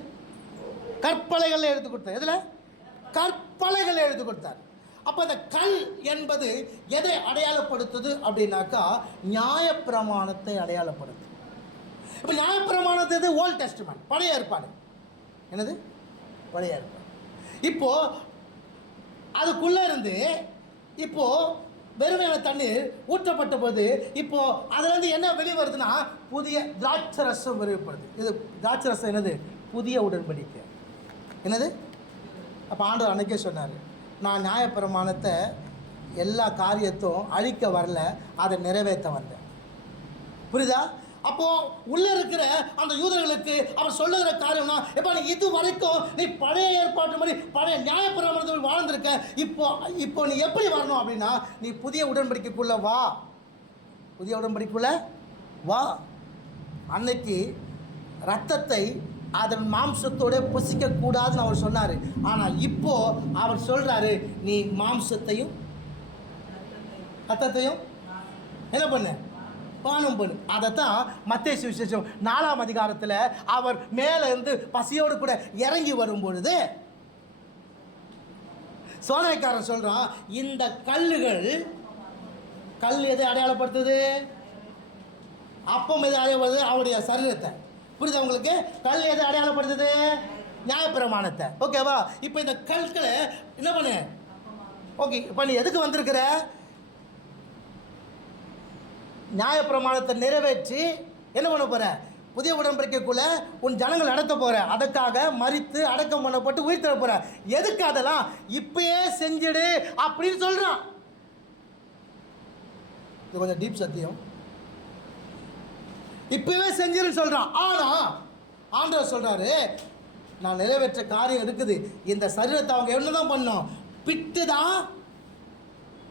கற்பலைகள் எழுதி கொடுத்தார். எதில்? கற்பலைகள் எழுதி கொடுத்தார். அப்போ அந்த கல் என்பது எதை அடையாளப்படுத்துது அப்படின்னாக்கா நியாயப்பிரமாணத்தை அடையாளப்படுத்து. இப்போ நியாயப்பிரமாணத்தை எது? ஓல்ட் டெஸ்டமென்ட், பழைய ஏற்பாடு. என்னது? பழைய ஏற்பாடு. இப்போது அதுக்குள்ளே இருந்து இப்போது வெறுமையான தண்ணீர் ஊற்றப்பட்ட போது இப்போது அதுலேருந்து என்ன வெளியே வருதுன்னா புதிய திராட்சை ரசம் வெளிப்படுது. இது திராட்சை ரசம் என்னது? புதிய உடன்படிக்கை. என்னது? அப்போ ஆண்டவர் அன்னைக்கே சொன்னார், நான் நியாயப்பிரமாணத்தை எல்லா காரியத்தும் அழிக்க வரல, அதை நிறைவேற்ற வந்தேன். புரியுதா? அப்போது உள்ளே இருக்கிற அந்த யூதர்களுக்கு அவர் சொல்லுகிற காரியம்னா, எப்போ நீ இது வரைக்கும் நீ பழைய ஏற்பாட்டு மாதிரி பழைய நியாயப்பிரமாணத்தில் வாழ்ந்திருக்க, இப்போ நீ எப்படி வரணும் அப்படின்னா நீ புதிய உடன்படிக்கைக்குள்ளே வா. புதிய உடன்படிக்கைக்குள்ளே வா. அன்னைக்கு ரத்தத்தை அதன் மாம்சத்தோட புசிக்கக்கூடாதுன்னு அவர் சொன்னார். ஆனால் இப்போது அவர் சொல்கிறாரு, நீ மாம்சத்தையும் ரத்தத்தையும் என்ன பண்ண? பானம் பண்ணு. அதைத்தான் மத்தேயு சுவிசேஷம் 4ஆம் அதிகாரத்தில் அவர் மேலே இருந்து பசியோடு கூட இறங்கி வரும் பொழுது சோனைக்காரன் சொல்கிறான், இந்த கல்லுகள், கல் எதை அடையாளப்படுத்துது? அப்பம் எதை அடையாளப்படுத்துது? அவருடைய சரீரத்தை. புரியுதா உங்களுக்கு? கல் எதை அடையாளப்படுத்துது? நியாயப்பிரமாணத்தை. ஓகேவா? இப்போ இந்த கற்களை என்ன பண்ணு? ஓகே, இப்போ நீ எதுக்கு வந்திருக்கிற? நியாயப்பிரமாணத்தை நிறைவேற்றி என்ன பண்ண போற? புதிய உடன்படிக்கைக்குள்ள உன் ஜனங்கள் நடத்த போற. அதுக்காக மரித்து அடக்கம் பண்ணப்பட்டு உயிர் தர போற. எதுக்கு அதெல்லாம்? இப்பயே செஞ்சிடு அப்படின்னு சொல்றான். இது கொஞ்சம் டீப் சத்தியம். இப்பவே செஞ்சிருன்னு சொல்றான். ஆனா ஆண்டவர் சொல்றாரு, நான் நிறைவேற்ற காரியம் இருக்குது. இந்த சரீரத்தை அவங்க என்னதான் பண்ணும்? பிட்டு தான்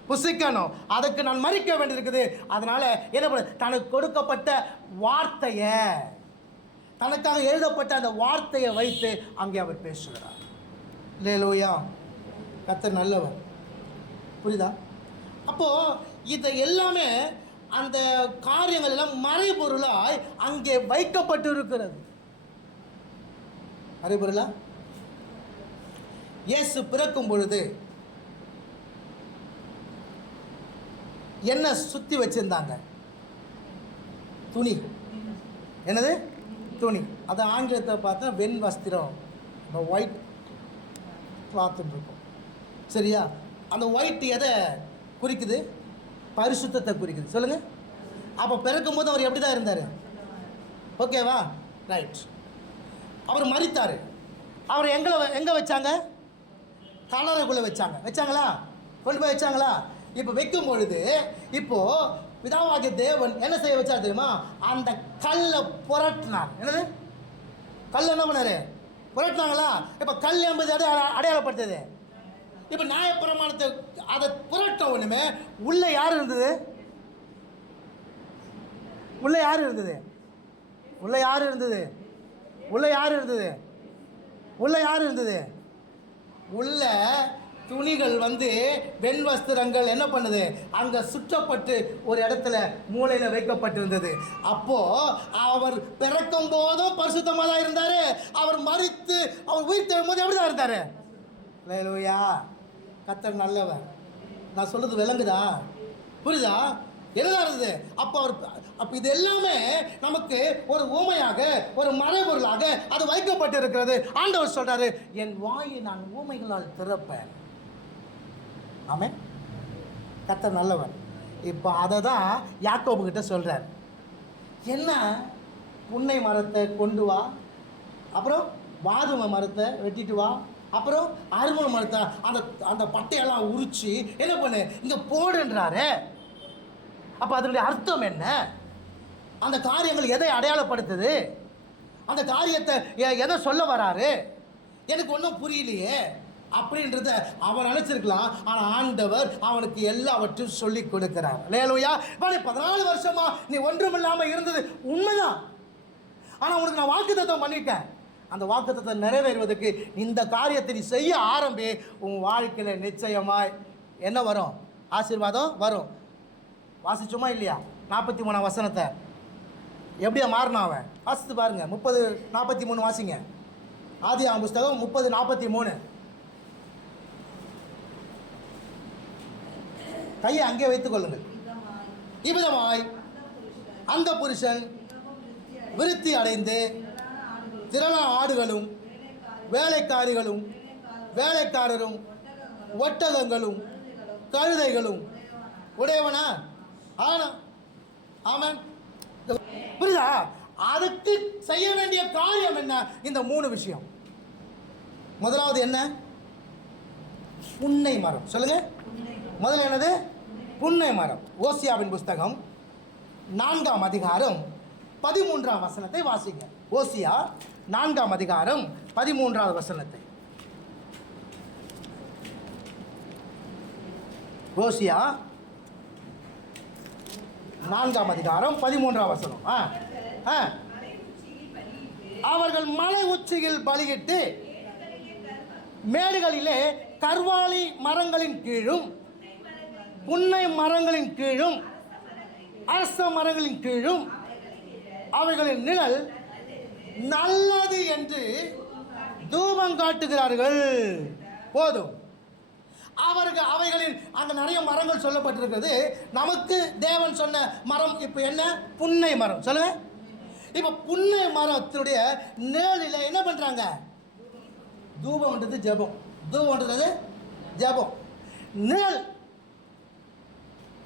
புசிக்கணும். அதுக்கு நான் மறிக்க வேண்டியிருக்குது. அதனால என்ன பண்ண? தனக்கு கொடுக்கப்பட்ட வார்த்தையை, தனக்காக எழுதப்பட்ட அந்த வார்த்தையை வைத்து அங்கே அவர் பேசுகிறார். அல்லேலூயா. கர்த்தர் நல்லவர். புரியுதா? அப்போ இது எல்லாமே அந்த காரியங்கள் எல்லாம் மறைபொருளாய் அங்கே வைக்கப்பட்டு இருக்கிறது. மறைபொருளா? இயேசு பிறக்கும் பொழுது என்ன சுத்தி வச்சிருந்தாங்க? துணி. என்னது? துணி. அது ஆங்கிலத்தை பார்த்தா வெண் வஸ்திரம், ஒயிட் கிளாத்துன்னு இருக்கும். சரியா? அந்த ஒயிட் எதை குறிக்குது? பரிசுத்தத்தை குறிக்குது. சொல்லுங்க. அப்போ பிறக்கும் போது அவர் எப்படி தான் இருந்தார்? ஓகேவா? ரைட். அவர் மரித்தார். அவர் எங்கே வச்சாங்க? கல்லறைக்குள்ளே வச்சாங்களா? கொண்டு போய் வச்சாங்களா? இப்போ வைக்கும் பொழுது இப்போ பிதாவாகிய தேவன் என்ன செய்ய வச்சார் தெரியுமா? அந்த கல்லை புரட்டினார். என்னது? கல் என்ன பண்ணாரு? புரட்டினாங்களா? இப்போ கல் என்பது அது அடையாளப்படுத்துது. இப்போ நியாயப்பிரமாணத்தை அதை புரட்ட ஒண்ணுமே உள்ள யார் இருந்தது? உள்ள யார் இருந்தது? உள்ள யார் இருந்தது? உள்ள யார் இருந்தது? உள்ள யார் இருந்தது? உள்ள துணிகள் வெண் வஸ்திரங்கள் என்ன பண்ணுது? அங்கே சுற்றப்பட்டு ஒரு இடத்துல மூளையில் வைக்கப்பட்டிருந்தது. அப்போ அவர் பிறக்கும் போதும் பரிசுத்தமாக தான் இருந்தார். அவர் மரித்து அவர் உயிர் தெழும் போது எப்படி தான் இருந்தார்? அல்லேலூயா. கர்த்தர் நல்லவர். நான் சொல்றது விளங்குதா? புரியுதா? என்னதான் இருந்தது? அப்போ இது எல்லாமே நமக்கு ஒரு ஊமையாக, ஒரு மறைபொருளாக அது வைக்கப்பட்டு இருக்கிறது. ஆண்டவர் சொல்றாரு, என் வாயை நான் ஊமைகளால் திறப்பேன். ஆமென். கர்த்தர் நல்லவர். இப்போ அதை தான் யாக்கோபு கிட்ட சொல்றார். என்ன? புன்னை மரத்தை கொண்டு வா, அப்புறம் வாதுமை மரத்தை வெட்டிட்டு வா, அப்புறம் அருமண மரத்தை அந்த பட்டையெல்லாம் உரிச்சு என்ன பண்ணு இங்கே போடுன்றாரு. அப்போ அதனுடைய அர்த்தம் என்ன? அந்த காரியங்கள் எதை அடையாளப்படுத்துது? அந்த காரியத்தை எதை சொல்ல வராரு? எனக்கு ஒன்றும் புரியலையே அப்படின்றத அவன் நினைச்சிருக்கலாம். ஆனால் ஆண்டவர் அவனுக்கு எல்லாவற்றையும் சொல்லி கொடுக்கிறார். அல்லேலூயா. 14 வருஷமா நீ ஒன்றுமில்லாமல் இருந்தது உண்மைதான். ஆனால் உனக்கு நான் வாக்குத்தத்தம் பண்ணிட்டேன். அந்த வாக்குத்தத்தை நிறைவேறுவதற்கு இந்த காரியத்தை நீ செய்ய ஆரம்பி. உன் வாழ்க்கையில் நிச்சயமாய் என்ன வரும்? ஆசீர்வாதம் வரும். வாசிச்சுமா இல்லையா? 43 வசனத்தை எப்படியா மாறினா அவன்? வாசித்து பாருங்க. 30:43 வாசிங்க. ஆதியாகமம் புஸ்தகம் 30:43. கையை அங்கே வைத்துக் கொள்ளுங்கள். இவ்விதமாய் அந்த புருஷன் விருத்தி அடைந்து திரளான ஆடுகளும் வேலைக்காரிகளும் வேலைக்காரரும் ஒட்டகங்களும் கழுதைகளும் உடையவனா ஆனா. ஆமாம். புரியுதா? அதுக்கு செய்ய வேண்டிய காரியம் என்ன? இந்த 3 விஷயம். முதலாவது என்ன? புன்னை மரம். சொல்லுங்க. முதல்ல என்னது? புன்னை மரம். ஓசியாவின் புஸ்தகம் 4ஆம் அதிகாரம் 13ஆம் வசனத்தை வாசிங்க. ஓசியா 4ஆம் அதிகாரம் 13ஆவது வசனத்தை. ஓசியா 4ஆம் அதிகாரம் 13ஆம் வசனம். அவர்கள் மலை உச்சியில் பலியிட்டு மேடுகளிலே கர்வாலி மரங்களின் கீழும் புன்னை மரங்களின் கீழும் அரச மரங்களின் கீழும் அவைகளின் நிழல் நல்லது என்று தூபம் காட்டுகிறார்கள். போதும். அவைகளின் அந்த நிறைய மரங்கள் சொல்லப்பட்டிருக்கிறது. நமக்கு தேவன் சொன்ன மரம் இப்போ என்ன? புன்னை மரம். சொல்லுங்க. இப்போ புன்னை மரத்தினுடைய நிழலில் என்ன பண்றாங்க? தூபம்ன்றது ஜெபம். தூபம்ன்றது ஜெபம். நிழல்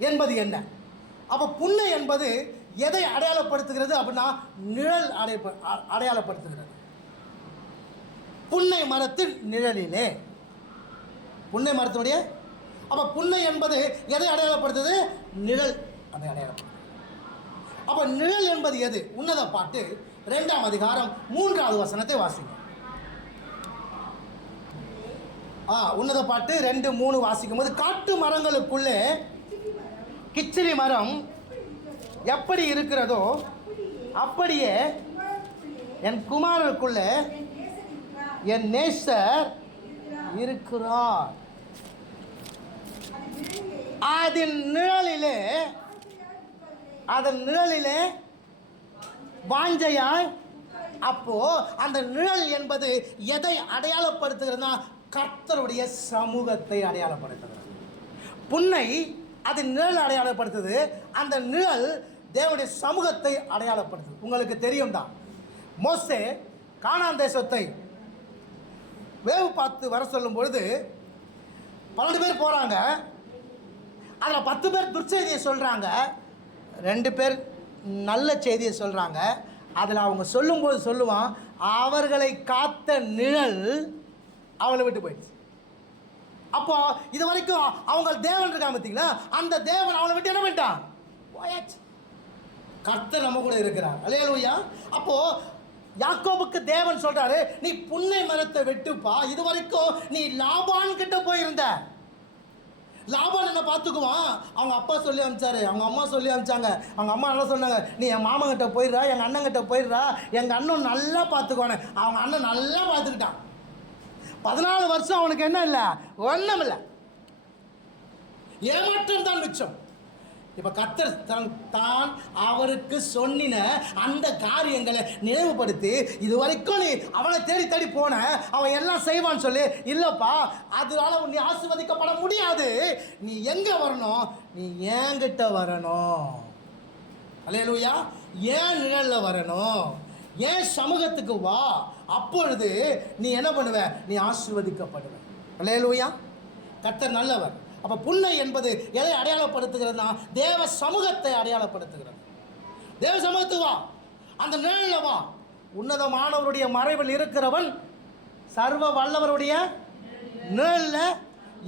என்பது என்ன? அப்போ புன்னை என்பது எதை அடையாளப்படுத்துகிறது அப்படின்னா நிழல் அடையாளப்படுத்துகிறது. புன்னை மரத்தின் நிழலிலே, புன்னை மரத்துடைய, அப்போ புன்னை என்பது எதை அடையாளப்படுத்துது? நிழல் அதை அடையாளப்படுத்துது. அப்போ நிழல் என்பது எது? உன்னத பாட்டு 2ஆம் அதிகாரம் 3வது வசனத்தை வாசிங்க. உன்னத பாட்டு 2:3 வாசிக்கும் போது, காட்டு மரங்களுக்குள்ளே கிச்சிலி மரம் எப்படி இருக்கிறதோ அப்படியே என் குமாரனுக்குள்ளே என் நேசர் இருக்கிறார். அதன் நிழலிலே வாஞ்சையாய். அப்போ அந்த நிழல் என்பது எதை அடையாளப்படுத்துகிறதுனா கர்த்தருடைய சமூகத்தை அடையாளப்படுத்துகிறது. புன்னை அது நிழல் அடையாளப்படுத்துது, அந்த நிழல் தேவனுடைய சமூகத்தை அடையாளப்படுத்துது. உங்களுக்கு தெரியும் தான், மோசே கானான் தேசத்தை வேவு பார்த்து வர சொல்லும் பொழுது 12 பேர் போகிறாங்க. அதில் 10 பேர் துர்ச்செய்தியை சொல்கிறாங்க, 2 பேர் நல்ல செய்தியை சொல்கிறாங்க. அதில் அவங்க சொல்லும்போது சொல்லுவான், அவர்களை காத்த நிழல் அவளை விட்டு போயிடுச்சு. அப்போ இது வரைக்கும் அவங்க தேவன் இருக்காங்க பார்த்தீங்களா, அந்த தேவன் அவளை விட்டு என்ன பண்ணிட்டான்? போயாச்சு. கர்த்தர் நம்ம கூட இருக்கிறார். அல்லேலூயா. அப்போ யாக்கோபுக்கு தேவன் சொல்றாரு, நீ புன்னை மரத்தை வெட்டுப்பா. இது வரைக்கும் நீ லாபான் கிட்ட போயிருந்த. லாபான் என்ன பார்த்துக்குவான்? அவங்க அப்பா சொல்லி அனுப்பிச்சாரு, அவங்க அம்மா சொல்லி அனுப்பிச்சாங்க. அவங்க அம்மா என்ன சொன்னாங்க? நீ என் மாமன் கிட்ட போயிடுறா, எங்கள் அண்ணன் கிட்ட போயிடுறா, எங்கள் அண்ணன் நல்லா பார்த்துக்குவானு. அவங்க அண்ணன் நல்லா பார்த்துக்கிட்டான். 14 வருஷம் அவனுக்கு என்ன இல்லை? ஒன்றும் இல்லை, ஏமாற்றம் தான் மிச்சம். இப்போ கர்த்தர் தான் அவருக்கு சொன்னின அந்த காரியங்களை நினைவுபடுத்தி, இது வரைக்கும் நீ அவனை தேடி தேடி போன, அவன் எல்லாம் செய்வான்னு சொல்லி, இல்லைப்பா அதனால நீ ஆசீர்வதிக்கப்பட முடியாது. நீ எங்கே வரணும்? நீ என்கிட்ட வரணும். அல்லேலூயா. ஏன் நிழலில் வரணும்? ஏன் சமூகத்துக்கு வா. அப்பொழுது நீ என்ன பண்ணுவ? நீ ஆசீர்வதிக்கப்படுவ. அல்லேலூயா. கர்த்தர் நல்லவர். அப்போ புன்னை என்பது எதை அடையாளப்படுத்துகிறதுனா தேவ சமூகத்தை அடையாளப்படுத்துகிறது. தேவ சமூகத்துக்கு வா, அந்த நிழலில் வா. உன்னதமானவருடைய மறைவில் இருக்கிறவன் சர்வ வல்லவருடைய நிழலில்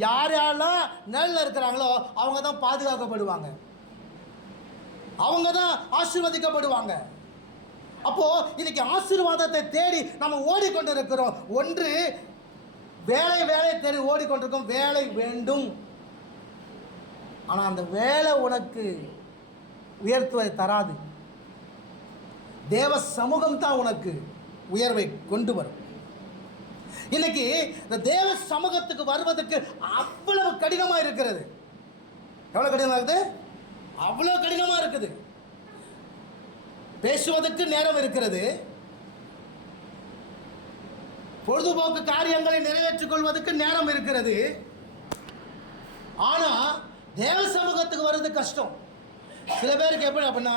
யார் யாரெல்லாம் நிழலில் இருக்கிறாங்களோ அவங்க தான் பாதுகாக்கப்படுவாங்க, அவங்க தான் ஆசீர்வதிக்கப்படுவாங்க. அப்போ இன்னைக்கு ஆசீர்வாதத்தை தேடி நம்ம ஓடிக்கொண்டு இருக்கிறோம். ஒன்று வேலை தேடி ஓடிக்கொண்டிருக்கோம். வேலை வேண்டும், ஆனால் அந்த வேலை உனக்கு உயர்த்துவதை தராது. தேவ சமூகம் தான் உனக்கு உயர்வை கொண்டு வரும். இன்னைக்கு இந்த தேவ சமூகத்துக்கு வருவதற்கு அவ்வளவு கடினமாக இருக்கிறது. எவ்வளோ கடினமாக இருக்குது? அவ்வளோ கடினமாக இருக்குது. பேசுவதற்கு நேரம் இருக்கிறது, பொழுதுபோக்கு காரியங்களை நிறைவேற்றிக் கொள்வதற்கு நேரம் இருக்கிறது. ஆனால் தேவ சமூகத்துக்கு வர்றது கஷ்டம். சில பேருக்கு எப்படி அப்படின்னா,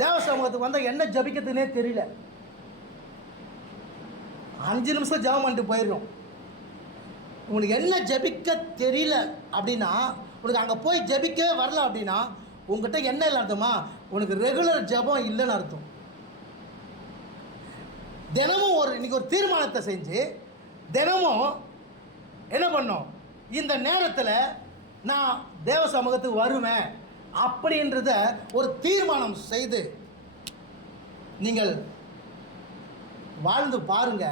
தேவ சமூகத்துக்கு வந்தால் என்ன ஜபிக்கிறதுனே தெரியல. 5 நிமிஷம் ஜபம் பண்ணிட்டு போயிடுறோம். உனக்கு என்ன ஜபிக்க தெரியல அப்படின்னா, உனக்கு அங்கே போய் ஜபிக்கவே வரல அப்படின்னா உங்ககிட்ட என்ன இல்லை அர்த்தமா? உனக்கு ரெகுலர் ஜபம் இல்லைன்னு அர்த்தம். தினமும் இன்னைக்கு ஒரு தீர்மானத்தை செஞ்சு தினமும் என்ன பண்ணோம்? இந்த நேரத்தில் நான் தேவ சமூகத்துக்கு வருவேன் அப்படின்றத ஒரு தீர்மானம் செய்து நீங்கள் வாழ்ந்து பாருங்க.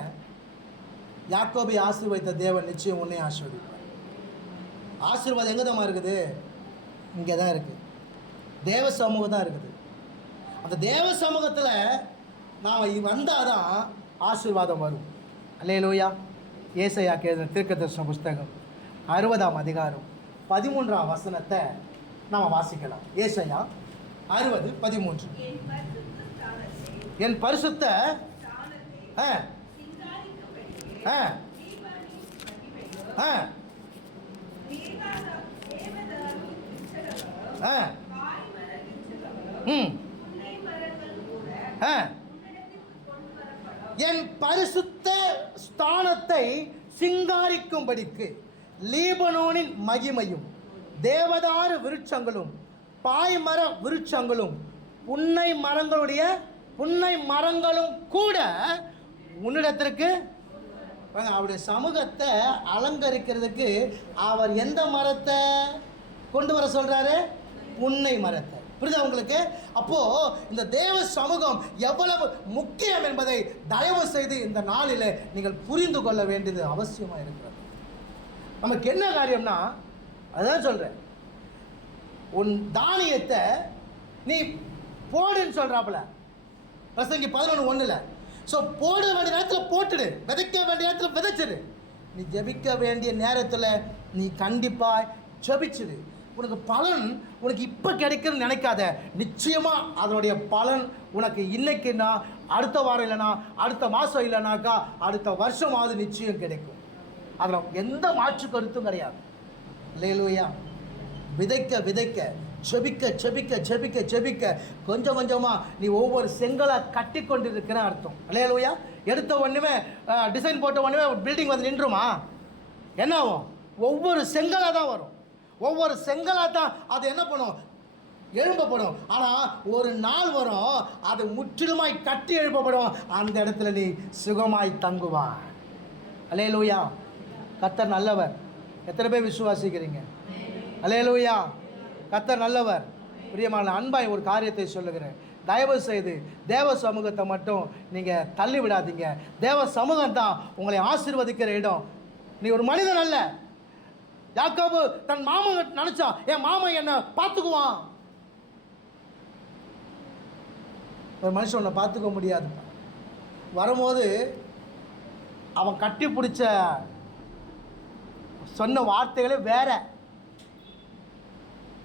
யாக்கோபை ஆசீர்வதித்த தேவன் நிச்சயம் உன்னை ஆசீர்வதிப்பார். ஆசீர்வாதம் எங்கே தான் இருக்குது? இங்கே தான் இருக்குது. தேவ சமூகம் தான் இருக்குது. அந்த தேவ சமூகத்தில் நாம் வந்தால் தான் ஆசீர்வாதம் வரும். அல்லேலூயா. ஏசாயா எழுதின தீர்க்கதரிசன புஸ்தகம் 60ஆம் அதிகாரம் 13ஆம் வசனத்தை நாம் வாசிக்கலாம். ஏசாயா 60:13. என் பரிசுத்த என் பரிசுத்த ஸ்தானத்தை சிங்காரிக்கும்படிக்கு லீபனோனின் மகிமையும் தேவதாரு விருட்சங்களும் பாய்மர விருட்சங்களும் புன்னை மரங்களும் கூட உன்னிடத்திற்கு அவருடைய சமூகத்தை அலங்கரிக்கிறதுக்கு அவர் எந்த மரத்தை கொண்டு வர சொல்றாரு? புன்னை மரத்தை. புரியுதா உங்களுக்கு? அப்போ இந்த தேவ சமூகம் எவ்வளவு முக்கியம் என்பதை தயவு செய்து இந்த நாளில் நீங்கள் புரிந்து கொள்ள வேண்டியது அவசியமாக இருக்கிறது. நமக்கு என்ன காரியம்னா, அதான் சொல்றேன், உன் தானியத்தை நீ போடுன்னு சொல்றாப்புல பிரசங்கி 11:1. ஸோ போட வேண்டிய நேரத்தில் போட்டுடு, விதைக்க வேண்டிய நேரத்தில் விதைச்சிடு. நீ ஜெபிக்க வேண்டிய நேரத்தில் நீ கண்டிப்பாக ஜெபிச்சிடு. உனக்கு பலன் உனக்கு இப்போ கிடைக்குன்னு நினைக்காத. நிச்சயமாக அதனுடைய பலன் உனக்கு இன்னைக்குன்னா, அடுத்த வாரம் இல்லைனா, அடுத்த மாதம் இல்லைனாக்கா அடுத்த வருஷமாவது நிச்சயம் கிடைக்கும். அதில் எந்த மாற்று கருத்தும் கிடையாது. அல்லேலூயா. விதைக்க விதைக்க, செபிக்க செபிக்க செபிக்க செபிக்க, கொஞ்சம் கொஞ்சமாக நீ ஒவ்வொரு செங்கலை கட்டி கொண்டு இருக்கிற அர்த்தம். அல்லேலூயா. எடுத்த ஒன்றுமே டிசைன் போட்ட ஒன்றுமே பில்டிங் வந்து நின்றுமா? என்ன ஆகும்? ஒவ்வொரு செங்கலாக தான் வரும். ஒவ்வொரு செங்கலாக தான் அது என்ன பண்ணும்? எழுப்பப்படும். ஆனால் ஒரு நாள் வரும், அது முற்றிலுமாய் கட்டி எழுப்பப்படும். அந்த இடத்துல நீ சுகமாய் தங்குவாய். அல்லேலூயா. கர்த்தர் நல்லவர். எத்தனை பேர் விசுவாசிக்கிறீங்க? அல்லேலூயா. கர்த்தர் நல்லவர். பிரியமான அன்பாய் ஒரு காரியத்தை சொல்லுகிறேன். தயவு செய்து தேவ சமூகத்தை மட்டும் நீங்கள் தள்ளி விடாதீங்க. தேவ சமூகம் தான் உங்களை ஆசீர்வதிக்கிற இடம். நீ ஒரு மனிதன் அல்ல. யாக்கோபு தன் மாமன் நினைச்சா, என் மாமன் என்ன பார்த்துக்குவான். ஒரு மனுஷன் உன்னை பார்த்துக்க முடியாது. வரும்போது அவன் கட்டி பிடிச்ச சொன்ன வார்த்தைகளே வேற,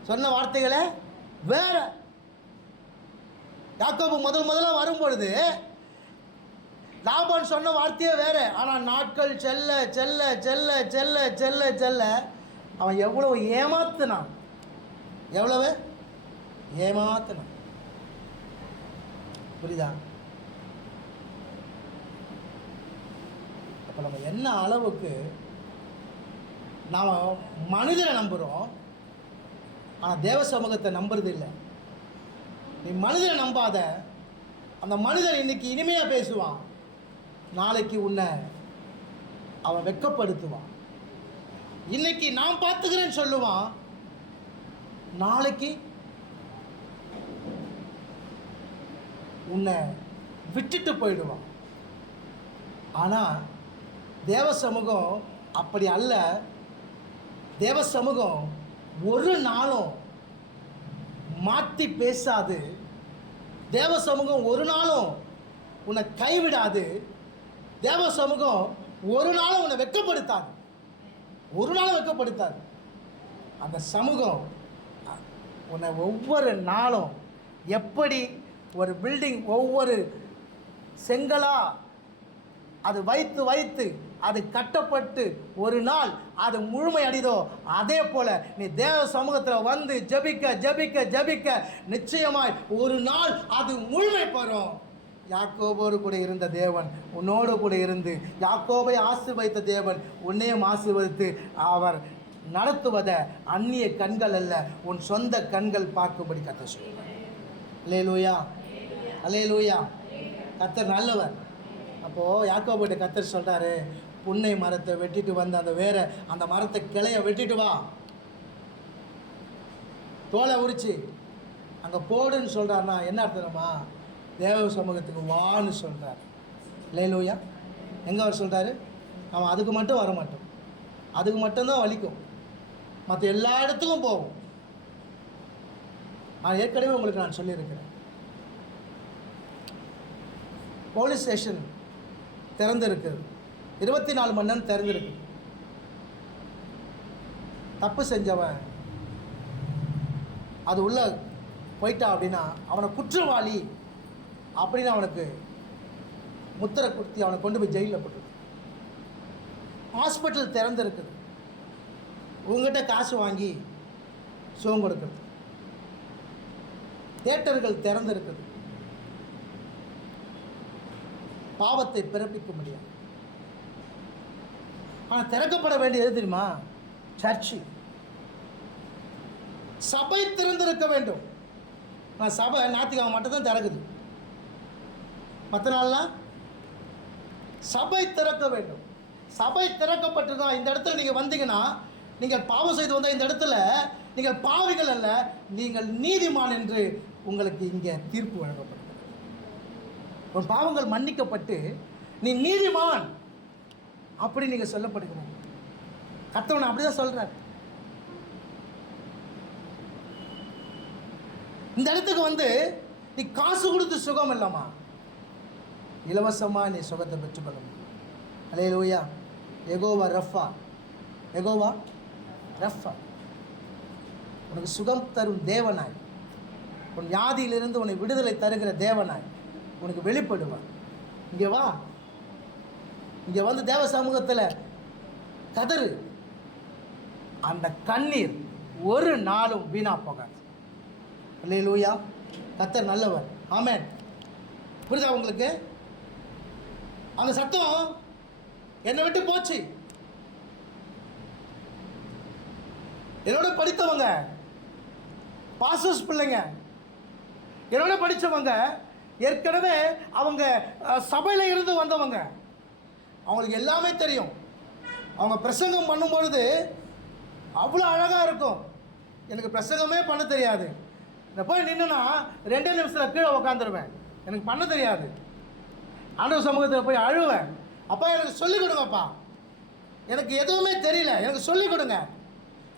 சொன்ன வார்த்தைகளே வேற. யாக்கோபு முதல்ல வரும்பொழுது லாபான் சொன்ன வார்த்தையே வேற. ஆனால் நாட்கள் செல்ல செல்ல செல்ல செல்ல செல்ல செல்ல அவன் எவ்வளவு ஏமாத்தினான், எவ்வளவு ஏமாத்தினான். புரியுதா? அப்போ நம்ம என்ன அளவுக்கு நாம் மனிதரை நம்புகிறோம், ஆனால் தேவ சமூகத்தை நம்புறது இல்லை. நீ மனிதனை நம்பாத. அந்த மனிதன் இன்னைக்கு இனிமையாக பேசுவான், நாளைக்கு உன்னை அவன் வெட்கப்படுத்துவான். இன்னைக்கு நான் பார்த்துக்கிறேன்னு சொல்லுவான், நாளைக்கு உன்னை விட்டுட்டு போயிடுவான். ஆனால் தேவ சமூகம் அப்படி அல்ல. தேவ சமூகம் ஒரு நாளும் மாற்றி பேசாது. தேவ சமூகம் ஒரு நாளும் உன்னை கைவிடாது. தேவ சமூகம் ஒரு நாளும் உன்னை வெட்கப்படுத்தாது, ஒரு நாளும் வெட்கப்படுத்தாது. அந்த சமூகம் உன்னை ஒவ்வொரு நாளும் எப்படி ஒரு பில்டிங் ஒவ்வொரு செங்கலா அது வைத்து வைத்து அது கட்டப்பட்டு ஒரு நாள் அது முழுமை அடைதோ, அதே போல நீ தேவ சமூகத்தில் வந்து ஜபிக்க ஜபிக்க ஜபிக்க நிச்சயமாய் ஒரு நாள் அது முழுமை பெறும். யாக்கோபோடு கூட இருந்த தேவன் உன்னோடு கூட இருந்து, யாக்கோபை ஆசீர்வதித்த தேவன் உன்னையும் ஆசீர்வதித்து அவர் நடத்துவதை அந்நிய கண்கள் அல்ல, உன் சொந்த கண்கள் பார்க்கும்படி கர்த்தர் சொல்லுவார். அல்லேலூயா, அல்லேலூயா. கர்த்தர் நல்லவர். அப்போது யாக்கோபுட்ட கர்த்தர் சொல்கிறாரு, புன்னை மரத்தை வெட்டிட்டு வந்து அந்த வேற அந்த மரத்தை கிளைய வெட்டிட்டு வா, தோலை உரிச்சு அங்கே போடுன்னு சொல்கிறாருன்னா என்ன அர்த்தமா? தேவ சமூகத்துக்கு வான்னு சொல்கிறார். அல்லேலூயா. எங்கே அவர் சொல்கிறாரு? அவன் அதுக்கு மட்டும் வர மாட்டோம், அதுக்கு மட்டும்தான் வலிக்கும், மற்ற எல்லா இடத்துக்கும் போகும். நான் ஏற்கனவே உங்களுக்கு நான் சொல்லியிருக்கிறேன், போலீஸ் ஸ்டேஷன் திறந்துருக்கு, 24 மணி நேரம் திறந்துருக்கு. தப்பு செஞ்சவன் அது உள்ள போயிட்டா அப்படின்னா அவனை குற்றவாளி அப்படின்னு அவனுக்கு முத்திரை குத்தி அவனை கொண்டு போய் ஜெயிலில் போட்டு. ஹாஸ்பிட்டல் திறந்துருக்குது, உங்ககிட்ட காசு வாங்கி சுகம் கொடுக்குறது. தியேட்டர்கள் திறந்துருக்குது, பாவத்தை பிறப்பிக்க முடியாது. ஆனால் திறக்கப்பட வேண்டியது தெரியுமா? சர்ச்சு. சபை திறந்திருக்க வேண்டும். சபை ஞாயிற்றுக்கிழமை மட்டும்தான் திறக்குது, மற்ற நாள்லாம் சபை திறக்க வேண்டும். சபை திறக்கப்பட்டு தான் இந்த இடத்துல நீங்கள் வந்தீங்கன்னா, நீங்கள் பாவம் செய்து வந்தால் இந்த இடத்துல நீங்கள் பாவிகள் அல்ல, நீங்கள் நீதிமான் என்று உங்களுக்கு இங்கே தீர்ப்பு வழங்கப்படுகிறது. உன் பாவங்கள் மன்னிக்கப்பட்டு நீ நீதிமான் அப்படி நீங்கள் சொல்லப்படுகிறீங்க. கர்த்தர் அப்படிதான் சொல்றார். இந்த இடத்துக்கு வந்து நீ காசு கொடுத்து சுகம் இல்லைம்மா, இலவசமாக நீ சுகத்தை பெற்றுக்கொள்ள முடியும். அல்லேலூயா. யெகோவா ரஃபா, யெகோவா ரஃபா உனக்கு சுகம் தரும் தேவனாய், உன் வியாதியிலிருந்து உன்னை விடுதலை தருகிற தேவனாய் உனக்கு வெளிப்படுவார். இங்கே வா, இங்கே வந்து தேவ சமூகத்தில் கதறு. அந்த கண்ணீர் ஒரு நாளும் வீணா போகாது. அல்லேலூயா. கர்த்தர் நல்லவர். ஆமென். புரியுதா உங்களுக்கு? அந்த சத்தம் என்னை விட்டு போச்சு. என்னோட படித்தவங்க, பாஸ்டர்ஸ் பிள்ளைங்க, என்னோட படித்தவங்க, ஏற்கனவே அவங்க சபையில் இருந்து வந்தவங்க, அவங்களுக்கு எல்லாமே தெரியும். அவங்க பிரசங்கம் பண்ணும்பொழுது அவ்வளோ அழகாக இருக்கும். எனக்கு பிரசங்கமே பண்ண தெரியாது. இந்த போய் நின்றுனா 2 நிமிஷத்தில் கீழே உக்காந்துருவேன். எனக்கு பண்ண தெரியாது. ஆண்டவர் சமூகத்தில் போய் அழுவேன். அப்பா எனக்கு சொல்லிக் கொடுங்கப்பா, எனக்கு எதுவுமே தெரியல, எனக்கு சொல்லிக் கொடுங்க,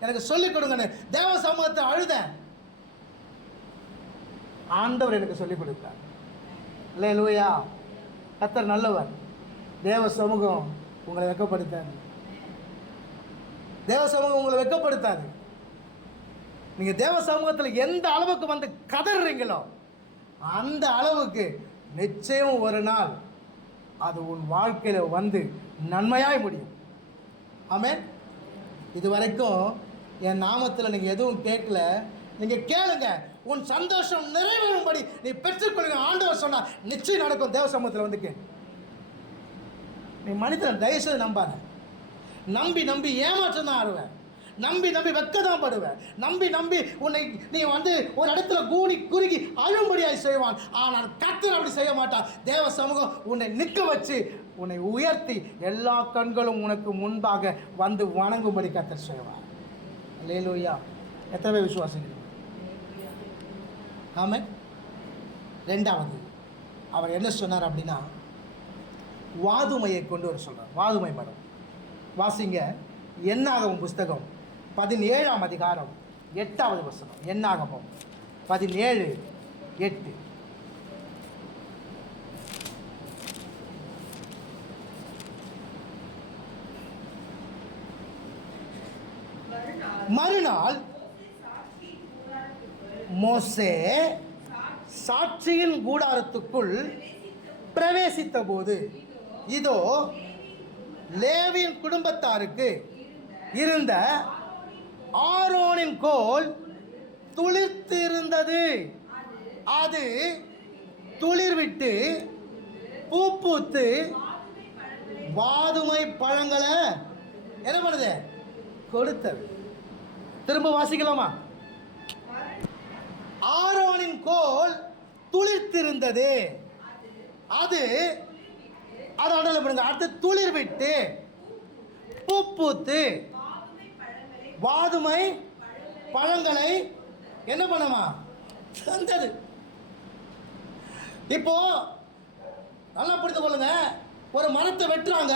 எனக்கு சொல்லிக் கொடுங்கன்னு தேவ சமூகத்தை அழுதேன். ஆண்டவர் எனக்கு சொல்லிக் கொடுத்தார். அல்லேலூயா. கர்த்தர் நல்லவர். தேவ சமூகம் உங்களை வெட்கப்படுத்தாது. தேவ சமூகம் உங்களை வெட்கப்படுத்தாது. நீங்கள் தேவ சமூகத்தில் எந்த அளவுக்கு வந்து கதறீங்களோ அந்த அளவுக்கு நிச்சயம் ஒரு நாள் அது உன் வாழ்க்கையில் வந்து நன்மையாய் முடியும். ஆமென். இது வரைக்கும் என் நாமத்தில் நீங்கள் எதுவும் கேட்கல, நீங்கள் கேளுங்க, உன் சந்தோஷம் நிறைவேறும்படி நீ பெற்றுக்கொள்ளுங்க. ஆண்டவர் சொன்னால் நிச்சயம் நடக்கும். தேவ சமூகத்தில் வந்து கேள். நீ மனிதன் தயவுசெய்து நம்பாத. நம்பி நம்பி ஏமாற்றம் தான் ஆடுவேன், நம்பி நம்பி வெக்க தான் படுவேன், நம்பி நம்பி உன்னை நீ வந்து ஒரு இடத்துல கூனி குறுகி அழும்படியாய் செய்வான். ஆனால் கர்த்தர் அப்படி செய்ய மாட்டான். தேவ சமூகம் உன்னை நிற்க வச்சு உன்னை உயர்த்தி எல்லா கண்களும் உனக்கு முன்பாக வந்து வணங்கும்படி கர்த்தர் செய்வார். அல்லேலூயா. எத்தனை பேர் விசுவாசிக்கிறீங்க? ஆமென். 2வது அவர் என்ன சொன்னார் அப்படின்னா, வாதுமையை கொண்டு வர சொல்றார். வாதுமை மரம் வாசிங்க. என்னாகமம் புஸ்தகம் 17ஆம் அதிகாரம் 8வது வசனம். என்னாகமம் 17:8. மறுநாள் மோசே சாட்சியின் கூடாரத்துக்குள் பிரவேசித்த போது, இதோ லேவியின் குடும்பத்தாருக்கு இருந்த ஆரோனின் கோல் துளிர்த்திருந்தது. அது துளிர்விட்டு பூ பூத்து வாதுமை பழங்களை என்ன பண்ணுது? கொடுத்தது. திரும்ப வாசிக்கலாமா? ஆரோனின் கோல் துளிர்த்திருந்தது. அது அதோட பண்ணுங்க. அடுத்து துளிர் விட்டு பூ பூத்து வாதுமை பழங்களை என்ன பண்ணுமா? தந்தது. இப்போ நல்லா புரிந்து கொள்ளுங்க. ஒரு மரத்தை வெட்டுறாங்க,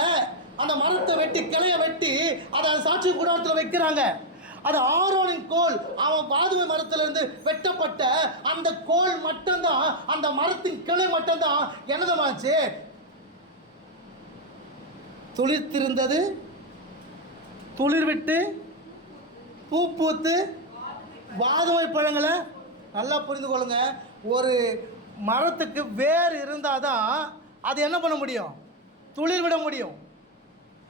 அந்த மரத்தை வெட்டி கிளைய வெட்டி அதை சாட்சி கூடாரத்தில் வைக்கிறாங்க. அது ஆரோனின் கோல். அவன் வாதுமை மரத்திலிருந்து வெட்டப்பட்ட அந்த கோல் மட்டும்தான், அந்த மரத்தின் கிளை மட்டும்தான் என்னதமாச்சு? துளிர்த்திருந்தது, துளிர் விட்டு பூ பூத்து வாதுமை பழங்களை. நல்லா புரிந்து கொள்ளுங்க. ஒரு மரத்துக்கு வேர் இருந்தால் தான் அது என்ன பண்ண முடியும்? துளிர் விட முடியும்.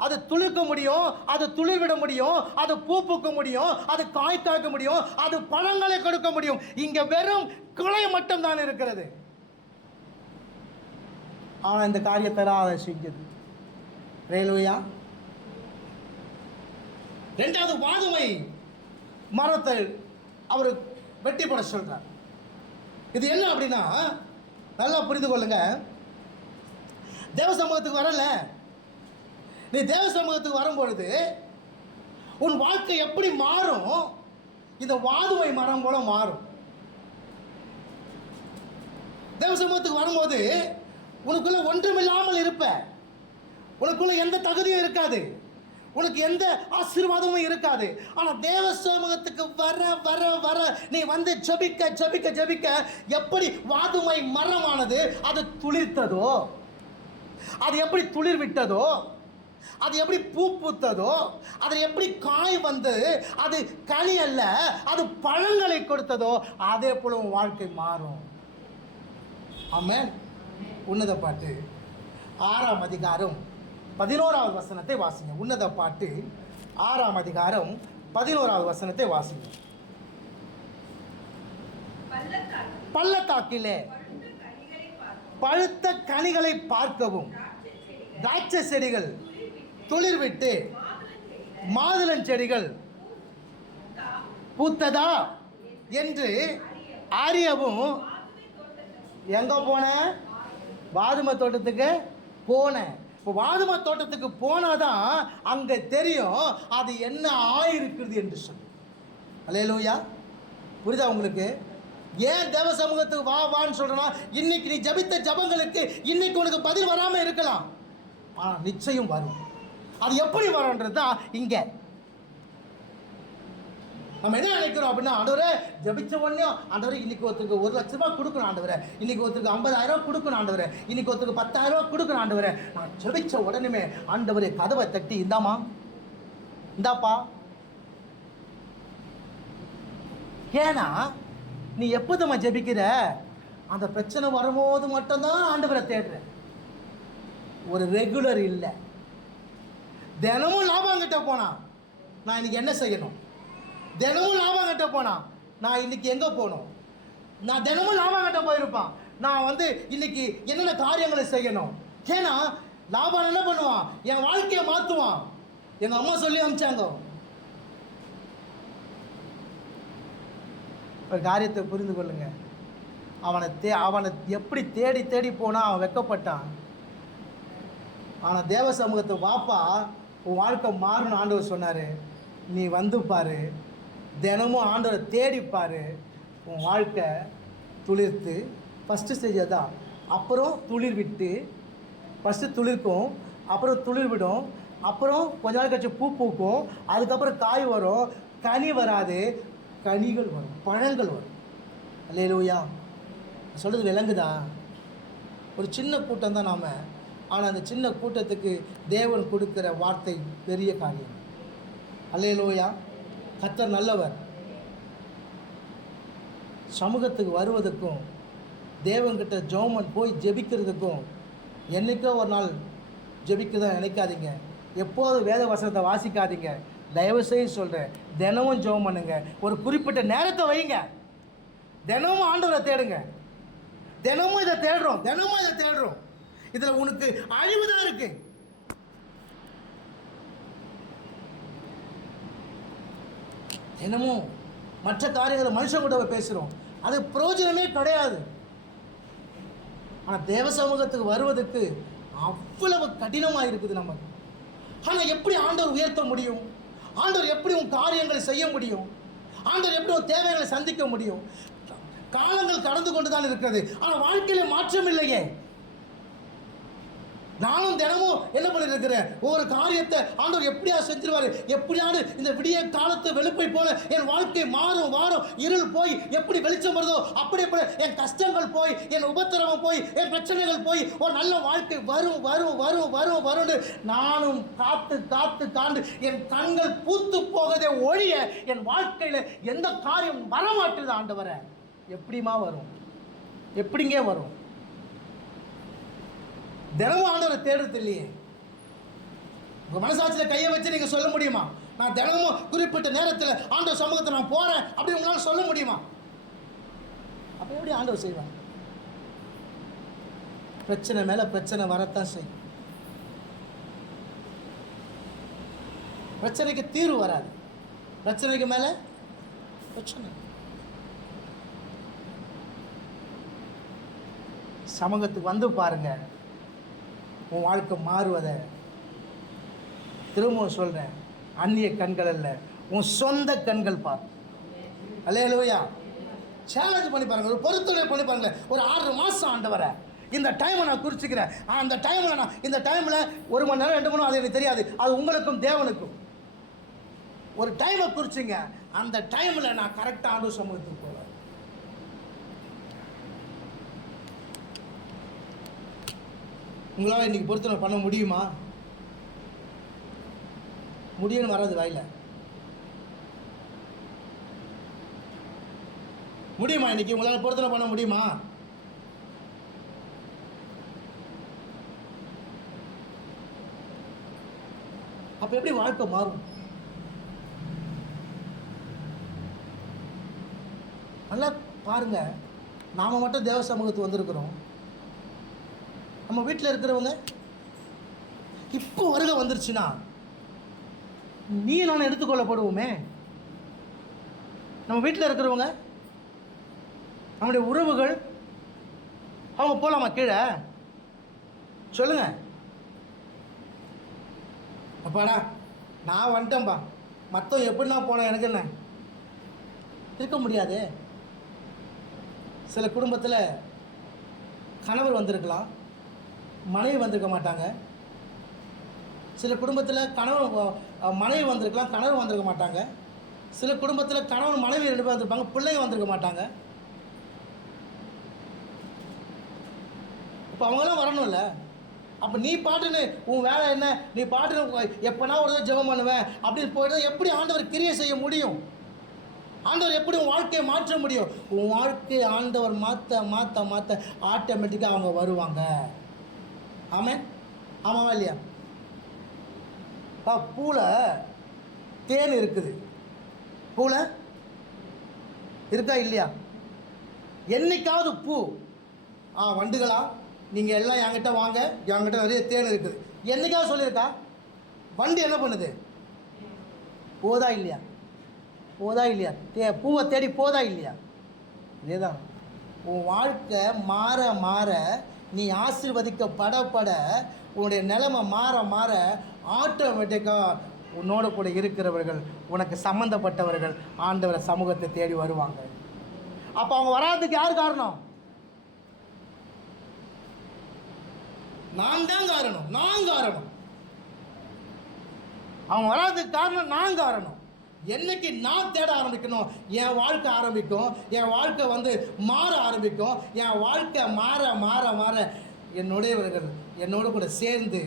அது துளிர்க்க முடியும், அது துளிர் விட முடியும், அது பூ பூக்க முடியும், அது காய் காய்க்க முடியும், அது பழங்களை கொடுக்க முடியும். இங்கே வெறும் கிளை மட்டும் தான் இருக்கிறது. ஆனால் இந்த காரியத்தை அதை செஞ்சது. ரேலுயா. 2வது வாதுமை மரத்தை அவர் வெட்டி போட சொல்றார். இது என்ன அப்படின்னா, நல்லா புரிந்து கொள்ளுங்க. தேவ சமூகத்துக்கு வரல, நீ தேவ சமூகத்துக்கு வரும்பொழுது உன் வாழ்க்கை எப்படி மாறும்? இந்த வாதுமை மரம் போல மாறும். தேவ சமூகத்துக்கு வரும்போது உனக்குள்ள ஒன்றுமில்லாமல் இருப்ப, உனக்குள்ள எந்த தகுதியும் இருக்காது, உனக்கு எந்த ஆசீர்வாதமும் இருக்காது. ஆனால் தேவ சமூகத்துக்கு வர வர வர நீ வந்து ஜெபிக்க ஜெபிக்க ஜெபிக்க எப்படி வாதுமை மரமானது அது துளிர்த்ததோ, அது எப்படி துளிர் விட்டதோ, அது எப்படி பூ பூத்ததோ, அது எப்படி காய் வந்து அது கனி அல்ல அது பழங்களை கொடுத்ததோ, அதே போல உன் வாழ்க்கை மாறும். ஆமென். உன்னத பாட்டு 6ஆம் அதிகாரம் 11வது வசனத்தை வாசிங்க. உன்னத பாட்டு 6ஆம் அதிகாரம் 11வது வசனத்தை வாசிங்க. பள்ளத்தாக்கிலே பழுத்த கனிகளை பார்க்கவும் திராட்சை செடிகள் துளிர்விட்டு மாதுளஞ்செடிகள் பூத்ததா என்று அறியவும் எங்க போன? வாதுமை தோட்டத்துக்கு போனேன். இப்போ வாதுமை தோட்டத்துக்கு போனாதான் அங்க தெரியும் அது என்ன ஆயிருக்குது என்று சொல்லி. அல்லேலூயா. புரியுதா உங்களுக்கு? ஏன் தேவ சமூகத்துக்கு வா வான்னு சொல்றேன்னா, இன்னைக்கு நீ ஜபித்த ஜபங்களுக்கு இன்னைக்கு உனக்கு பதில் வராம இருக்கலாம், ஆனா நிச்சயம் வரும். அது எப்படி வரும்ன்றது தான் இங்க நம்ம என்ன நினைக்கிறோம் அப்படின்னா, ஆண்டவரே ஜபிச்ச உடனே ஆண்டவரே இன்னைக்கு ஒருத்தருக்கு 1 லட்ச ரூபாய் கொடுக்கணும் ஆண்டவரே, இன்னைக்கு ஒருத்தருக்கு 50,000 ரூபாய் கொடுக்கணும் ஆண்டவரே, இன்னைக்கு ஒருத்தருக்கு 10,000 ரூபாய் கொடுக்கணும் ஆண்டவரே. நான் ஜபிச்ச உடனே ஆண்டவரே கதவை தட்டி இந்தாமா இந்தாப்பா. ஏன்னா நீ எப்போதம்மா ஜபிக்கிற? அந்த பிரச்சனை வரும்போது மட்டும்தான் ஆண்டவரை தேடுற. ஒரு ரெகுலர் இல்லை. தினமும் லாபம் கிட்ட போனா நான் இன்னைக்கு என்ன செய்யணும்? தினமும் லாபம் கட்ட போனா நான் இன்னைக்கு எங்கே போகணும்? நான் தினமும் லாபம் கட்ட போயிருப்பான், நான் வந்து இன்னைக்கு என்னென்ன காரியங்களை செய்யணும்? ஏன்னா லாபம் என்ன பண்ணுவான்? என் வாழ்க்கையை மாற்றுவான். எங்கள் அம்மா சொல்லி அனுப்பிச்சாங்க. ஒரு காரியத்தை புரிந்து கொள்ளுங்க. அவனை எப்படி தேடி தேடி போனா அவன் வெக்கப்பட்டான். ஆனால் தேவ சமூகத்தை வாப்பா உன் வாழ்க்கை மாறணும் ஆண்டவர் சொன்னார். நீ வந்து பாரு, தினமும் ஆண்டவரை தேடிப்பார், உன் வாழ்க்கை துளிர்த்து ஃபஸ்ட்டு ஸ்டேஜ் தான். அப்புறம் துளிர் விட்டு, ஃபஸ்ட்டு துளிர்க்கும், அப்புறம் துளிர் விடும், அப்புறம் கொஞ்ச நாள் கழிச்சு பூ பூக்கும், அதுக்கப்புறம் காய் வரும், கனி வராது, கனிகள் வரும், பழங்கள் வரும். அல்லேலூயா. சொல்கிறது விளங்குதா? ஒரு சின்ன கூட்டம் தான் நாம், ஆனால் அந்த சின்ன கூட்டத்துக்கு தேவன் கொடுக்குற வார்த்தை பெரிய காரியம். அல்லேலூயா. கர்த்தர் நல்லவர். சமூகத்துக்கு வருவதற்கும் தேவன்கிட்ட ஜெபம் போய் ஜெபிக்கிறதுக்கும் என்றைக்கோ ஒரு நாள் ஜெபிக்க தான் நினைக்காதீங்க. எப்போதும் வேத வசனத்தை வாசிக்காதீங்க. தயவுசெய்து சொல்கிறேன், தினமும் ஜெபம் பண்ணுங்க. ஒரு குறிப்பிட்ட நேரத்தை வைங்க. தினமும் ஆண்டவரை தேடுங்க. தினமும் இதை தேடுறோம், தினமும் இதை தேடுறோம். இதில் உனக்கு அழிவு தான் இருக்கு. தினமும் மற்ற காரியங்களை மனுஷன் கூட பேசுகிறோம், அது பிரயோஜனமே கிடையாது. ஆனால் தேவ சமூகத்துக்கு வருவதற்கு அவ்வளவு கடினமாக இருக்குது நமக்கு. ஆனால் எப்படி ஆண்டவர் உயர்த்த முடியும்? ஆண்டவர் எப்படி உன் காரியங்களை செய்ய முடியும்? ஆண்டவர் எப்படி உன் தேவைகளை சந்திக்க முடியும்? காலங்கள் கடந்து கொண்டு தான் இருக்கிறது, ஆனால் வாழ்க்கையில மாற்றம் இல்லையே. நானும் தினமும் என்ன பண்ணிருக்கிறேன், ஒவ்வொரு காரியத்தை ஆண்டவர் எப்படியா செஞ்சிருவாரு, எப்படியாவது இந்த விடிய காலத்து வெளுப்பை போல என் வாழ்க்கை மாறும் வாரம் இருள் போய் எப்படி வெளிச்சம் வருதோ அப்படி எப்படி என் கஷ்டங்கள் போய், என் உபத்திரவம் போய், என் பிரச்சனைகள் போய் ஒரு நல்ல வாழ்க்கை வரும் வரும் வரும் வரும் வரும்னு நானும் காத்து காத்து காண்டு என் கண்கள் பூத்து போகதே ஒழிய என் வாழ்க்கையில் எந்த காரியம் வரமாட்டுது. ஆண்டவரை எப்படிமா வரும்? எப்படிங்க வரும்? தினமும் ஆண்டவரை தேடுறது இல்லையே. உங்கள் மனசாட்சியில் கையை வச்சு நீங்கள் சொல்ல முடியுமா, நான் தினமும் குறிப்பிட்ட நேரத்தில் ஆண்டவர் சமூகத்தை நான் போகிறேன் அப்படி உங்களால் சொல்ல முடியுமா? அப்போ எப்படி ஆண்டவர் செய்வாங்க? பிரச்சனை மேலே பிரச்சனை வரத்தான் செய்யும். பிரச்சனைக்கு தீர்வு வராது, பிரச்சனைக்கு மேலே பிரச்சனை. சமூகத்துக்கு வந்து பாருங்க, உன் வாழ்க்கை மாறுவதை. திரும்பவும் சொல்கிறேன், அந்நிய கண்கள் அல்ல, உன் சொந்த கண்கள் பார். அல்லேலூயா. சேலஞ்ச் பண்ணி பாருங்க, ஒரு பொறுத்துணை பண்ணி பாருங்க. ஒரு 6 மாதம் ஆண்டவரை இந்த டைமை நான் குறிச்சிக்கிறேன். அந்த டைமில் நான் இந்த டைமில் 1 மணி நேரம் 2 மணி நேரம் அது எனக்கு தெரியாது, அது உங்களுக்கும் தேவனுக்கும். ஒரு டைமை குறிச்சிங்க, அந்த டைமில் நான் கரெக்டாக ஆண்டு சமூகத்துக்கு போகிறேன். உங்களால் இன்றைக்கி பொறுத்தனை பண்ண முடியுமா? முடியும்னு வராது வாயில. முடியுமா? இன்னைக்கு உங்களால் பொறுத்தனை பண்ண முடியுமா? அப்ப எப்படி வாழ்க்கை மாறும்? நல்லா பாருங்க, நாம மட்டும் தேவ சமூகத்துக்கு வந்திருக்கிறோம். நம்ம வீட்டில் இருக்கிறவங்க இப்போ வருகை வந்துருச்சுன்னா நீ நான் எடுத்துக்கொள்ளப்படுவோமே. நம்ம வீட்டில் இருக்கிறவங்க, நம்முடைய உறவுகள், அவங்க போகலாமா கீழே? சொல்லுங்க. அப்பாடா நான் வந்துட்டேன்பா, மற்றவங்க எப்படின்னா போனேன், எனக்கு என்ன? இருக்க முடியாது. சில குடும்பத்தில் கணவர் வந்திருக்கலாம், மனைவி வந்திருக்க மாட்டாங்க. சில குடும்பத்தில் மனைவி வந்திருக்கலாம், கணவர் வந்திருக்க மாட்டாங்க. சில குடும்பத்தில் கணவன் மனைவி 2 பேர் வந்திருப்பாங்க, பிள்ளைங்க வந்திருக்க மாட்டாங்க. இப்போ அவங்களாம் வரணும்ல. அப்போ நீ பாட்டுன்னு உன் வேலை என்ன, நீ பாட்டுன்னு எப்போனா ஒரு தான் ஜெபம் பண்ணுவேன் அப்படின்னு போய்ட்டு எப்படி ஆண்டவர் கிரியை செய்ய முடியும்? ஆண்டவர் எப்படி உன் வாழ்க்கையை மாற்ற முடியும்? உன் வாழ்க்கையை ஆண்டவர் மாற்ற மாற்ற மாற்ற ஆட்டோமேட்டிக்காக அவங்க வருவாங்க. ஆமென். ஆமாவா இல்லையா? பூல தேன் இருக்குது, பூல இருக்கா இல்லையா? என்னைக்காவது பூ வண்டுகளா நீங்கள் எல்லாம் என்கிட்ட வாங்க, என்கிட்ட நிறைய தேன் இருக்குது, என்னைக்காவது சொல்லியிருக்கா? வண்டு என்ன பண்ணுது? போதா இல்லையா? போதா இல்லையா? பூவை தேடி போதா இல்லையா? இதேதான் உன் வாழ்க்கை மாற மாற, நீ ஆசீர்வதிக்கப்பட உன்னுடைய நிலைமை மாற மாற ஆட்டோமேட்டிக்காக உன்னோட கூட இருக்கிறவர்கள், உனக்கு சம்மந்தப்பட்டவர்கள் ஆண்டவரை சமூகத்தை தேடி வருவாங்க. அப்போ அவங்க வராதுக்கு யார் காரணம்? நான் தான் காரணம். நான் காரணம். அவங்க வராதுக்கு காரணம் நான் காரணம். என்னைக்கு நான் தேட ஆரம்பிக்கணும், என் வாழ்க்கை ஆரம்பிக்கும், என் வாழ்க்கை மாற ஆரம்பிக்கும். என் வாழ்க்கை மாற மாற மாற என்னுடையவர்கள் என்னோடு கூட சேர்ந்து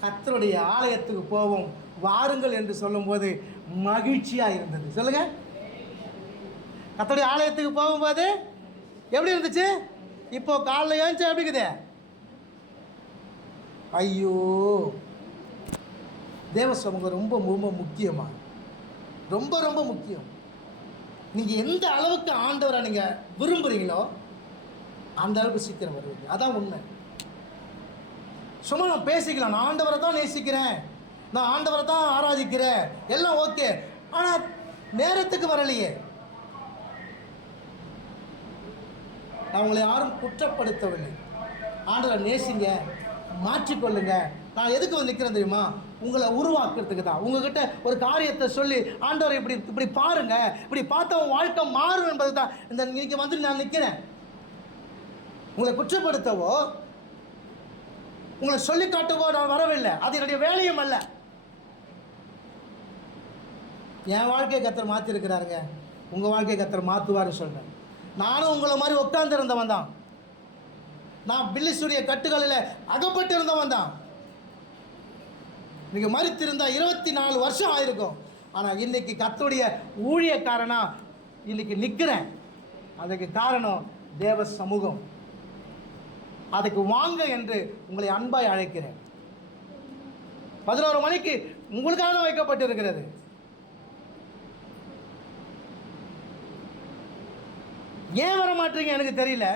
கர்த்தருடைய ஆலயத்துக்கு போவோம் வாருங்கள் என்று சொல்லும்போது மகிழ்ச்சியாக இருந்தது. சொல்லுங்க. கர்த்தருடைய ஆலயத்துக்கு போகும்போது எப்படி இருந்துச்சு? இப்போ காலைல ஏன்ச்சா எப்படி இருக்குது? ஐயோ, தேவ சமூகம் ரொம்ப ரொம்ப முக்கியமா, ரொம்ப ரொம்ப முக்கியம். நீங்கள் எந்த அளவுக்கு ஆண்டவரை நீங்கள் விரும்புகிறீங்களோ அந்த அளவுக்கு சீக்கிரம் வருவீங்க. அதான் உண்மை. சும்மா நான் பேசிக்கலாம், நான் ஆண்டவரை தான் நேசிக்கிறேன், நான் ஆண்டவரை தான் ஆராதிக்கிறேன், எல்லாம் ஓகே, ஆனால் நேரத்துக்கு வரலையே. நான் உங்களை யாரும் குற்றப்படுத்தவில்லை. ஆண்டவரை நேசிங்க, மாற்றிக்கொள்ளுங்க. நான் எதுக்கு நிற்கிறேன் தெரியுமா? உங்களை உருவாக்குறதுக்கு தான். உங்ககிட்ட ஒரு காரியத்தை சொல்லி ஆண்டவரை இப்படி இப்படி பாருங்க, இப்படி பார்த்தா உன் வாழ்க்கை மாறும் என்பது தான் இந்த இன்னைக்கு நான் நிற்கிறேன். உங்களை குற்றப்படுத்தவோ உங்களை சொல்லி காட்டவோ நான் வரவில்லை. அது என்னுடைய வேலையும் அல்ல. என் வாழ்க்கையை கர்த்தர் மாற்றிருக்கிறாருங்க, உங்கள் வாழ்க்கையை கர்த்தர் மாற்றுவார்னு சொல்கிறேன். நானும் உங்களை மாதிரி உட்கார்ந்துருந்தவன் தான். நான் பில்லிசுடைய கட்டுகளில் அகப்பட்டு இருந்தவன் தான். நீங்கள் மறித்திருந்தா 24 வருஷம் ஆயிருக்கும். ஆனால் இன்னைக்கு கர்த்தருடைய ஊழியக்காரனா இன்னைக்கு நிற்கிறேன். அதுக்கு காரணம் தேவ சமூகம். அதுக்கு வாங்க என்று உங்களை அன்பாய் அழைக்கிறேன். 11 மணிக்கு உங்களுக்காக வைக்கப்பட்டிருக்கிறது. ஏன் வர மாட்டீங்க எனக்கு தெரியல.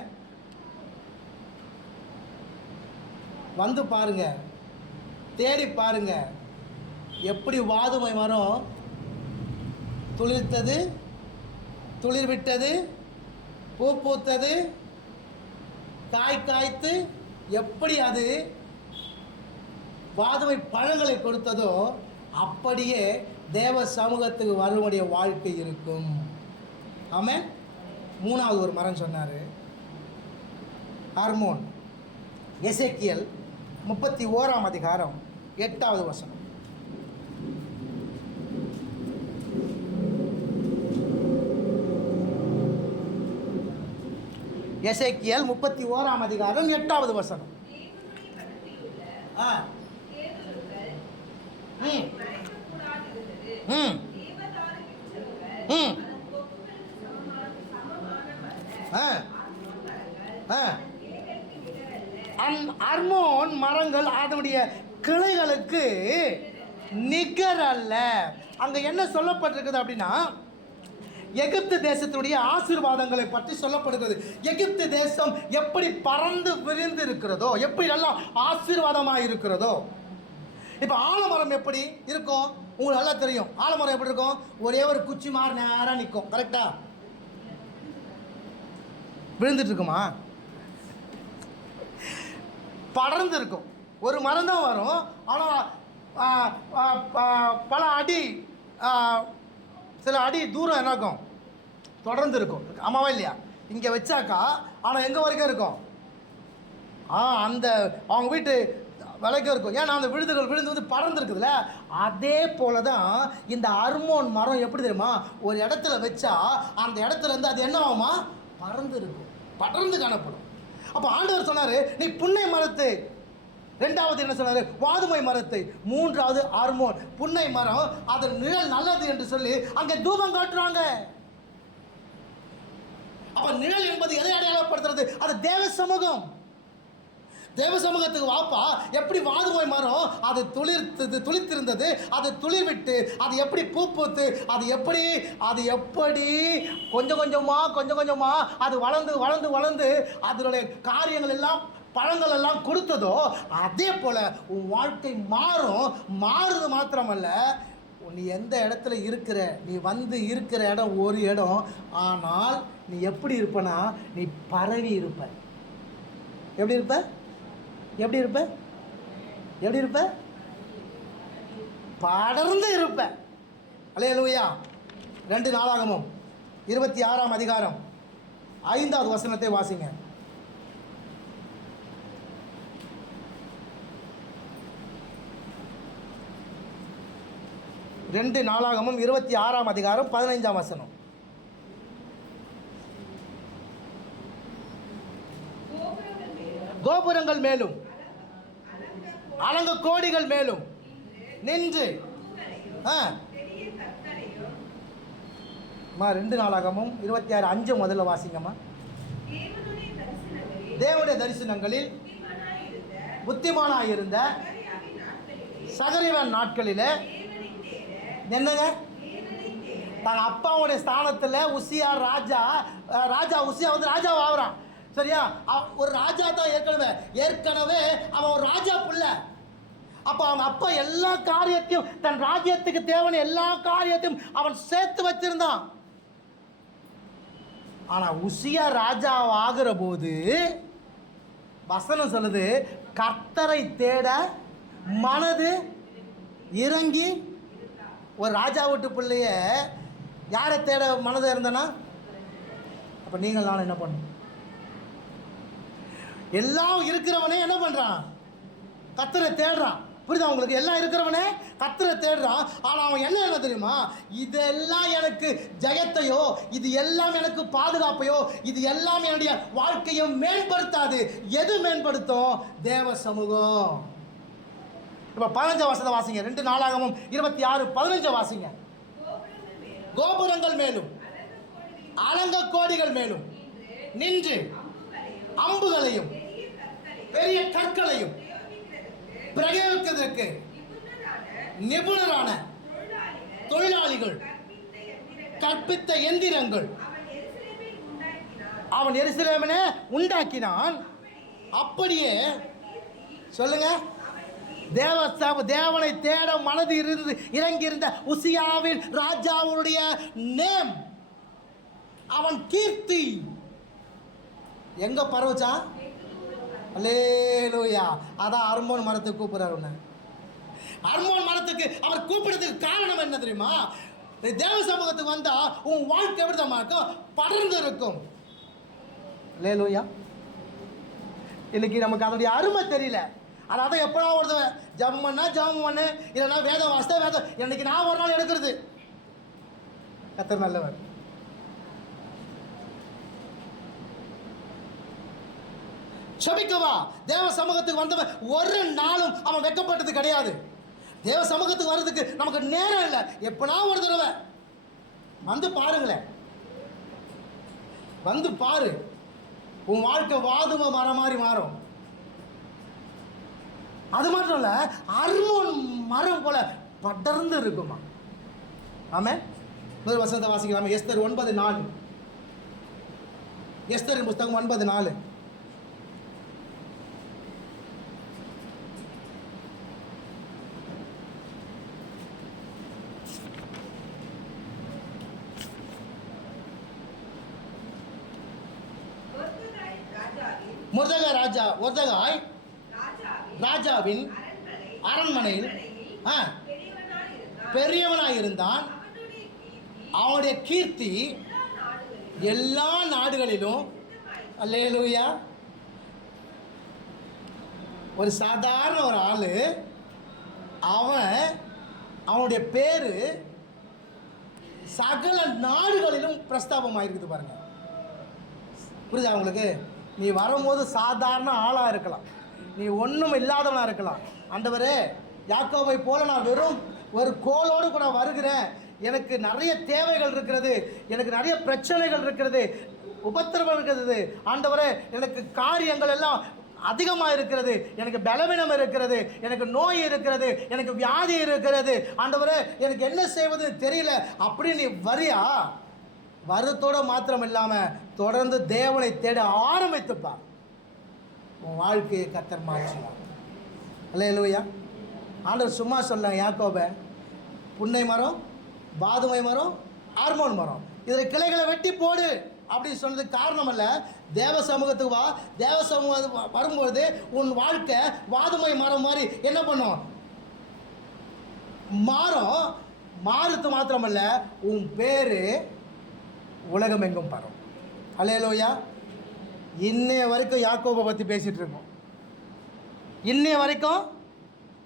வந்து பாருங்க, தேடி பாருங்க. எப்படி வாதுமை மரம் துளிர்த்தது, துளிர் விட்டது, பூ பூத்தது, காய் காய்த்து எப்படி அது வாதுமை பழங்களை கொடுத்ததோ அப்படியே தேவ சமூகத்துக்கு வருவடைய வாழ்க்கை இருக்கும். ஆமென். மூணாவது ஒரு மரம் சொன்னார், அர்மோன். எசேக்கியேல் 31 அதிகாரம் 8வது வசனம். எசேக்கியேல் 31 அதிகாரம் 8வது வசனம். அர்மோன் மரங்கள் அதனுடைய கிளைகளுக்கு நிகர் அல்ல. அங்க என்ன சொல்லப்பட்டிருக்குது அப்படின்னா, எகிப்து தேசத்துடைய ஆசீர்வாதங்களை பற்றி சொல்லப்படுகிறது. எகிப்து தேசம் எப்படி பறந்து விரிந்து இருக்கிறதோ, எப்படி நல்லா ஆசீர்வாதமாக இருக்கிறதோ. இப்போ ஆலமரம் எப்படி இருக்கும் உங்களுக்கு நல்லா தெரியும். ஆலமரம் எப்படி இருக்கும்? ஒரே ஒரு குச்சி மாதிரி நேராக நிற்கும். கரெக்டா? விழுந்துட்டு இருக்குமா? படர்ந்து இருக்கும். ஒரு மரம் தான் வரும், ஆனால் பல அடி, சில அடி தூரம் என்ன இருக்கும்? தொடர்ந்து இருக்கும். ஆமாவா இல்லையா? இங்கே வச்சாக்கா ஆனால் எங்கே வரைக்கும் இருக்கும்? அந்த அவங்க வீட்டு விலைக்கும் இருக்கும். ஏன்னா அந்த விழுதுகள் விழுந்து வந்து பறந்துருக்குதுல்ல. அதே போல தான் இந்த அர்மோன் மரம் எப்படி தெரியுமா? ஒரு இடத்துல வச்சா அந்த இடத்துல இருந்து அது என்ன ஆகுமா? பறந்து இருக்கும், படர்ந்து காணப்படும். அப்போ ஆண்டவர் சொன்னார், நீ புன்னை மரத்தை, ரெண்டாவது என்ன சொன்னார்? வாதுமை மரத்தை, மூன்றாவது அர்மோன். புன்னை மரம் அதன் நிழல் நல்லது என்று சொல்லி அங்கே தூபம் காட்டுறாங்க. அப்ப நிழல் என்பது எதை அடையாளப்படுத்துறது? அது தேவ சமூகம். தேவ சமூகத்துக்கு வாப்பா. எப்படி வாதுமை மரம் அது துளிர்த்திருந்தது, அது துளிர்விட்டு அது எப்படி பூ பூத்து அது எப்படி கொஞ்சம் கொஞ்சமா அது வளர்ந்து வளர்ந்து வளர்ந்து அதனுடைய காரியங்கள் எல்லாம், பழங்கள் எல்லாம் கொடுத்ததோ, அதே போல உன் வாழ்க்கை மாறும். மாறுது மாத்திரமல்ல, நீ எந்த இடத்துல இருக்கிற, நீ வந்து இருக்கிற இடம் ஒரு இடம், ஆனால் நீ எப்படி இருப்பனா, நீ பரவி இருப்ப. எப்படி இருப்ப? எப்படி இருப்ப? எப்படி இருப்ப? படர்ந்து இருப்ப. அல்லேலூயா. 2 நாளாகமம் 26 அதிகாரம் 5வது வசனத்தை வாசிங்க. 2 நாளாகமம் 26 அதிகாரம் 15 வசனம். கோபுரங்கள் மேலும் அலங்க கோடிகள் மேலும் நின்று 2 நாளாகமும் 26:5 முதல்ல வாசிங்கம்மா. தேவனுடைய தரிசனங்களில் புத்திமானாயிருந்த சகரிவன் நாட்களில் என்னங்க, தன் அப்பாவுடைய ஸ்தானத்தில் உசியா உசியா வந்து ராஜா ஆகுறான். சரியா? ஒரு ராஜா தான் ஏற்கனவே அவன் ஒரு ராஜா புள்ள. அப்போ அவன் அப்பா எல்லா காரியத்தையும், தன் ராஜ்யத்துக்கு தேவையான எல்லா காரியத்தையும் அவன் சேர்த்து வச்சிருந்தான். ஆனா உசியா ராஜா ஆகிற போது வசனம் சொல்லுது, கர்த்தரை தேட மனது இறங்கி. ஒரு ராஜா வீட்டு பிள்ளைய யாரை தேட மனது இருந்தனா? அப்ப நீங்கள் நான் என்ன பண்ணும்? எல்லாம் இருக்கிறவனே என்ன பண்றான்? கர்த்தரை தேடுறான். புரியுதா உங்களுக்கு? எல்லாம் இருக்கிறவனே கர்த்தரை தேடுறான். ஆனால் அவன் என்ன தெரியுமா? இதெல்லாம் எனக்கு ஜெயத்தையோ, இது எல்லாம் எனக்கு பாதுகாப்பையோ, இது எல்லாம் என்னுடைய வாழ்க்கையை மேம்படுத்தாது. எது மேம்படுத்தும்? தேவ சமூகம். இப்போ 15 வசனத்தை வாசிங்க. 2 நாளாகமும் 26:15 வாசிங்க. கோபுரங்கள் மேலும் அலங்க கோடிகள் மேலும் நின்று அம்புகளையும் பெரிய கற்களையும் பிரயோகிப்பதற்கு நிபுணரான தொழிலாளிகள் கற்பித்த எந்திரங்கள் அவன் எருசலேமிலே உண்டாக்கினான். அப்படியே சொல்லுங்க, தேவனை தேட மனது இறங்கியிருந்த உசியாவின் ராஜாவுடைய நேம், அவன் கீர்த்தி எங்க பரவுச்சா? அல்லேலூயா. அதான் அர்மோன் மரத்துக்கு கூப்பிடுறாரு உன்னை. அர்மோன் மரத்துக்கு அவர் கூப்பிடுறதுக்கு காரணம் என்ன தெரியுமா? தேவ சமூகத்துக்கு வந்தா உன் வாழ்க்கை எப்படி தான் இருக்கும்? படர்ந்து இருக்கும். அல்லேலூயா. இன்னைக்கு நமக்கு அதனுடைய அருமை தெரியல. அதாவது எப்படா ஒருத்தவன் ஜபம் பண்ணா ஜபம் பண்ணு, இல்லைன்னா வேதம் வாசித்தா வேதம். இன்னைக்கு நான் ஒரு நாள் எடுக்கிறது. கர்த்தர் நல்லவர். செபிக்கவா தேவ சமூகத்துக்கு வந்தவன் ஒரு நாளும் அவன் வெட்கப்பட்டது கிடையாது. தேவ சமூகத்துக்கு வர்றதுக்கு நமக்கு நேரம் இல்லை. எப்படா ஒரு தடவை வந்து பாருங்களேன், வந்து பாரு, உன் வாழ்க்கை வாதும மரம் மாதிரி மாறும். அது மட்டும் இல்ல, அர்மோன் மரம் போல படர்ந்து இருக்குமா. ஆமே. முதல் வசனத்தை வாசிக்கலாமே. எஸ்தர் 9:4. எஸ்தரின் புஸ்தகம் 9:4. மொர்தெகாய் ராஜாவின் அரண்மனையில் பெரியவனாய் இருந்தான். அவனுடைய கீர்த்தி எல்லா நாடுகளிலும். அல்லேலூயா. ஒரு சாதாரண ஒரு ஆளு, அவனுடைய பேரு சகல நாடுகளிலும் பிரஸ்தாபமாயிருக்குது பாருங்க. புரியுதா உங்களுக்கு? நீ வரும்போது சாதாரண ஆளாக இருக்கலாம், நீ ஒன்றும் இல்லாதவனாக இருக்கலாம். ஆண்டவரே, யாக்கோபை போல நான் வெறும் ஒரு கோலோடு கூட வருகிறேன், எனக்கு நிறைய தேவைகள் இருக்கிறது, எனக்கு நிறைய பிரச்சனைகள் இருக்கிறது, உபத்திரவம் இருக்கிறது. ஆண்டவரே, எனக்கு காரியங்கள் எல்லாம் அதிகமாக இருக்கிறது, எனக்கு பலவீனம் இருக்கிறது, எனக்கு நோய் இருக்கிறது, எனக்கு வியாதி இருக்கிறது. ஆண்டவரே, எனக்கு என்ன செய்வது தெரியல. அப்படி நீ வரியா? வருத்தோடு மாத்திரம் இல்லாமல் தொடர்ந்து தேவனை தேட ஆரம்பித்துப்பா, உன் வாழ்க்கையை கர்த்தர் மாற்றுவார். அல்லேலூயா. ஆண்டவர் சும்மா சொல்ல, யாக்கோபை புன்னை மரம், பாதுமை மரம், அர்மோன் மரம், இதில் கிளைகளை வெட்டி போடு அப்படின்னு சொன்னதுக்கு காரணம் அல்ல. தேவ சமூகத்துக்கு வா. தேவ சமூகம் வரும்பொழுது உன் வாழ்க்கை வாதுமை மரம் மாதிரி என்ன பண்ணும்? மாறும். மாறுத்து மாத்திரமல்ல, உன் பேர் உலகம் எங்கும் பரவும். அல்லேலூயா. இன்னைய வரைக்கும் யாக்கோபை பற்றி பேசிகிட்டு இருக்கோம். இன்னைய வரைக்கும்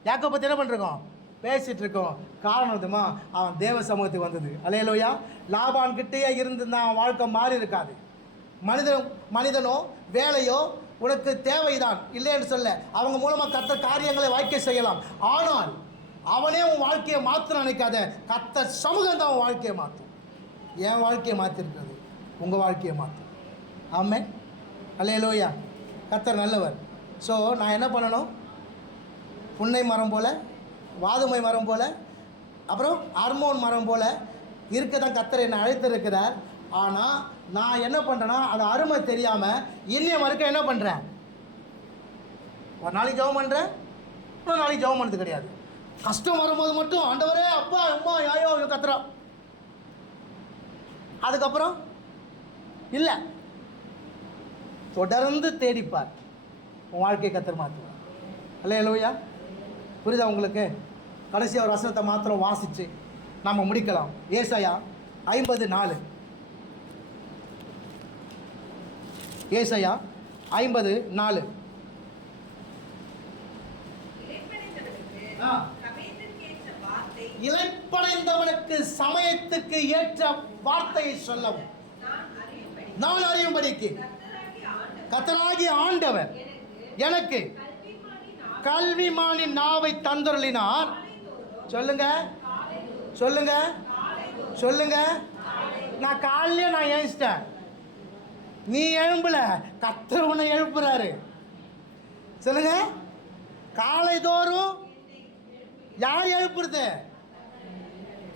யாக்கோபை பற்றி என்ன பண்ணிருக்கோம்? பேசிகிட்டு இருக்கோம். காரணம் எதுமா? அவன் தேவ சமூகத்துக்கு வந்தது. அல்லேலூயா. லாபான் கிட்டேயே இருந்து அவன் வாழ்க்கை மாறி இருக்காது. மனிதனோ வேலையோ உனக்கு தேவைதான் இல்லைன்னு சொல்ல, அவங்க மூலமாக கர்த்தர் காரியங்களை வாய்க்க செய்யலாம். ஆனால் அவனே உன் வாழ்க்கையை மாற்ற நினைக்காத. கர்த்தர் சமூகம் தான் உன் வாழ்க்கையை மாற்றும். என் வாழ்க்கையை மாற்றிருக்கிறது, உங்கள் வாழ்க்கையை மாற்றும். ஆமென். அல்லேலூயா. கர்த்தர் நல்லவர். ஸோ நான் என்ன பண்ணணும்? புன்னை மரம் போல், வாதுமை மரம் போல், அப்புறம் அர்மோன் மரம் போல் இருக்க தான் கர்த்தர் என்னை அழைத்திருக்கிறார். ஆனால் நான் என்ன பண்ணுறேன்னா, அது அருமை தெரியாமல் இன்னைய வரைக்கும் என்ன பண்ணுறேன்? ஒரு நாளைக்கு ஜெபம் பண்ணுறேன், இன்னொரு நாளைக்கு ஜெபம் பண்ணுறது கிடையாது. கஷ்டம் வரும்போது மட்டும் ஆண்டவரே அப்பா அம்மா யாயோ கத்துறோம். அதுக்கப்புறம் இல்லை, தொடர்ந்து தேடிப்பார், உன் வாழ்க்கையை கர்த்தர் மாற்றுவார். அல்லேலூயா. புரியுதா உங்களுக்கு? கடைசியாக ஒரு வசனத்தை மாத்திரம் வாசித்து நாம் முடிக்கலாம். ஏசாயா 50:4. ஏசாயா 50:4. இளைப்படைந்தவனுக்கு சமயத்துக்கு ஏற்ற வார்த்தையை சொல்லவும் நான் அறியும்படிக்கு கர்த்தராகிய ஆண்டவர் எனக்கு கல்விமானின் நாவை தந்தருளினார். சொல்லுங்க சொல்லுங்க சொல்லுங்க. நான் காலையிலே நான் எழுந்துட்டேன், நீ எழும்பல, கர்த்தர் உன்னை எழுப்புறாரு. சொல்லுங்க. காலை தோறும் யார் எழுப்புறது?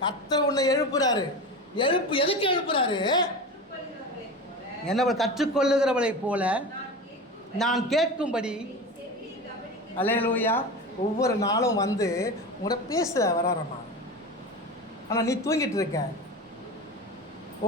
கர்த்தர் உன்னை எழுப்புறாரு. எதுக்கு எழுப்புறாரு? என்ன? கற்றுக்கொள்ளுகிறவளை போல நான் கேட்கும்படி. அல்லேலூயா. ஒவ்வொரு நாளும் வந்து உங்களோட பேச வராரம்மா, ஆனால் நீ தூங்கிட்டு இருக்க.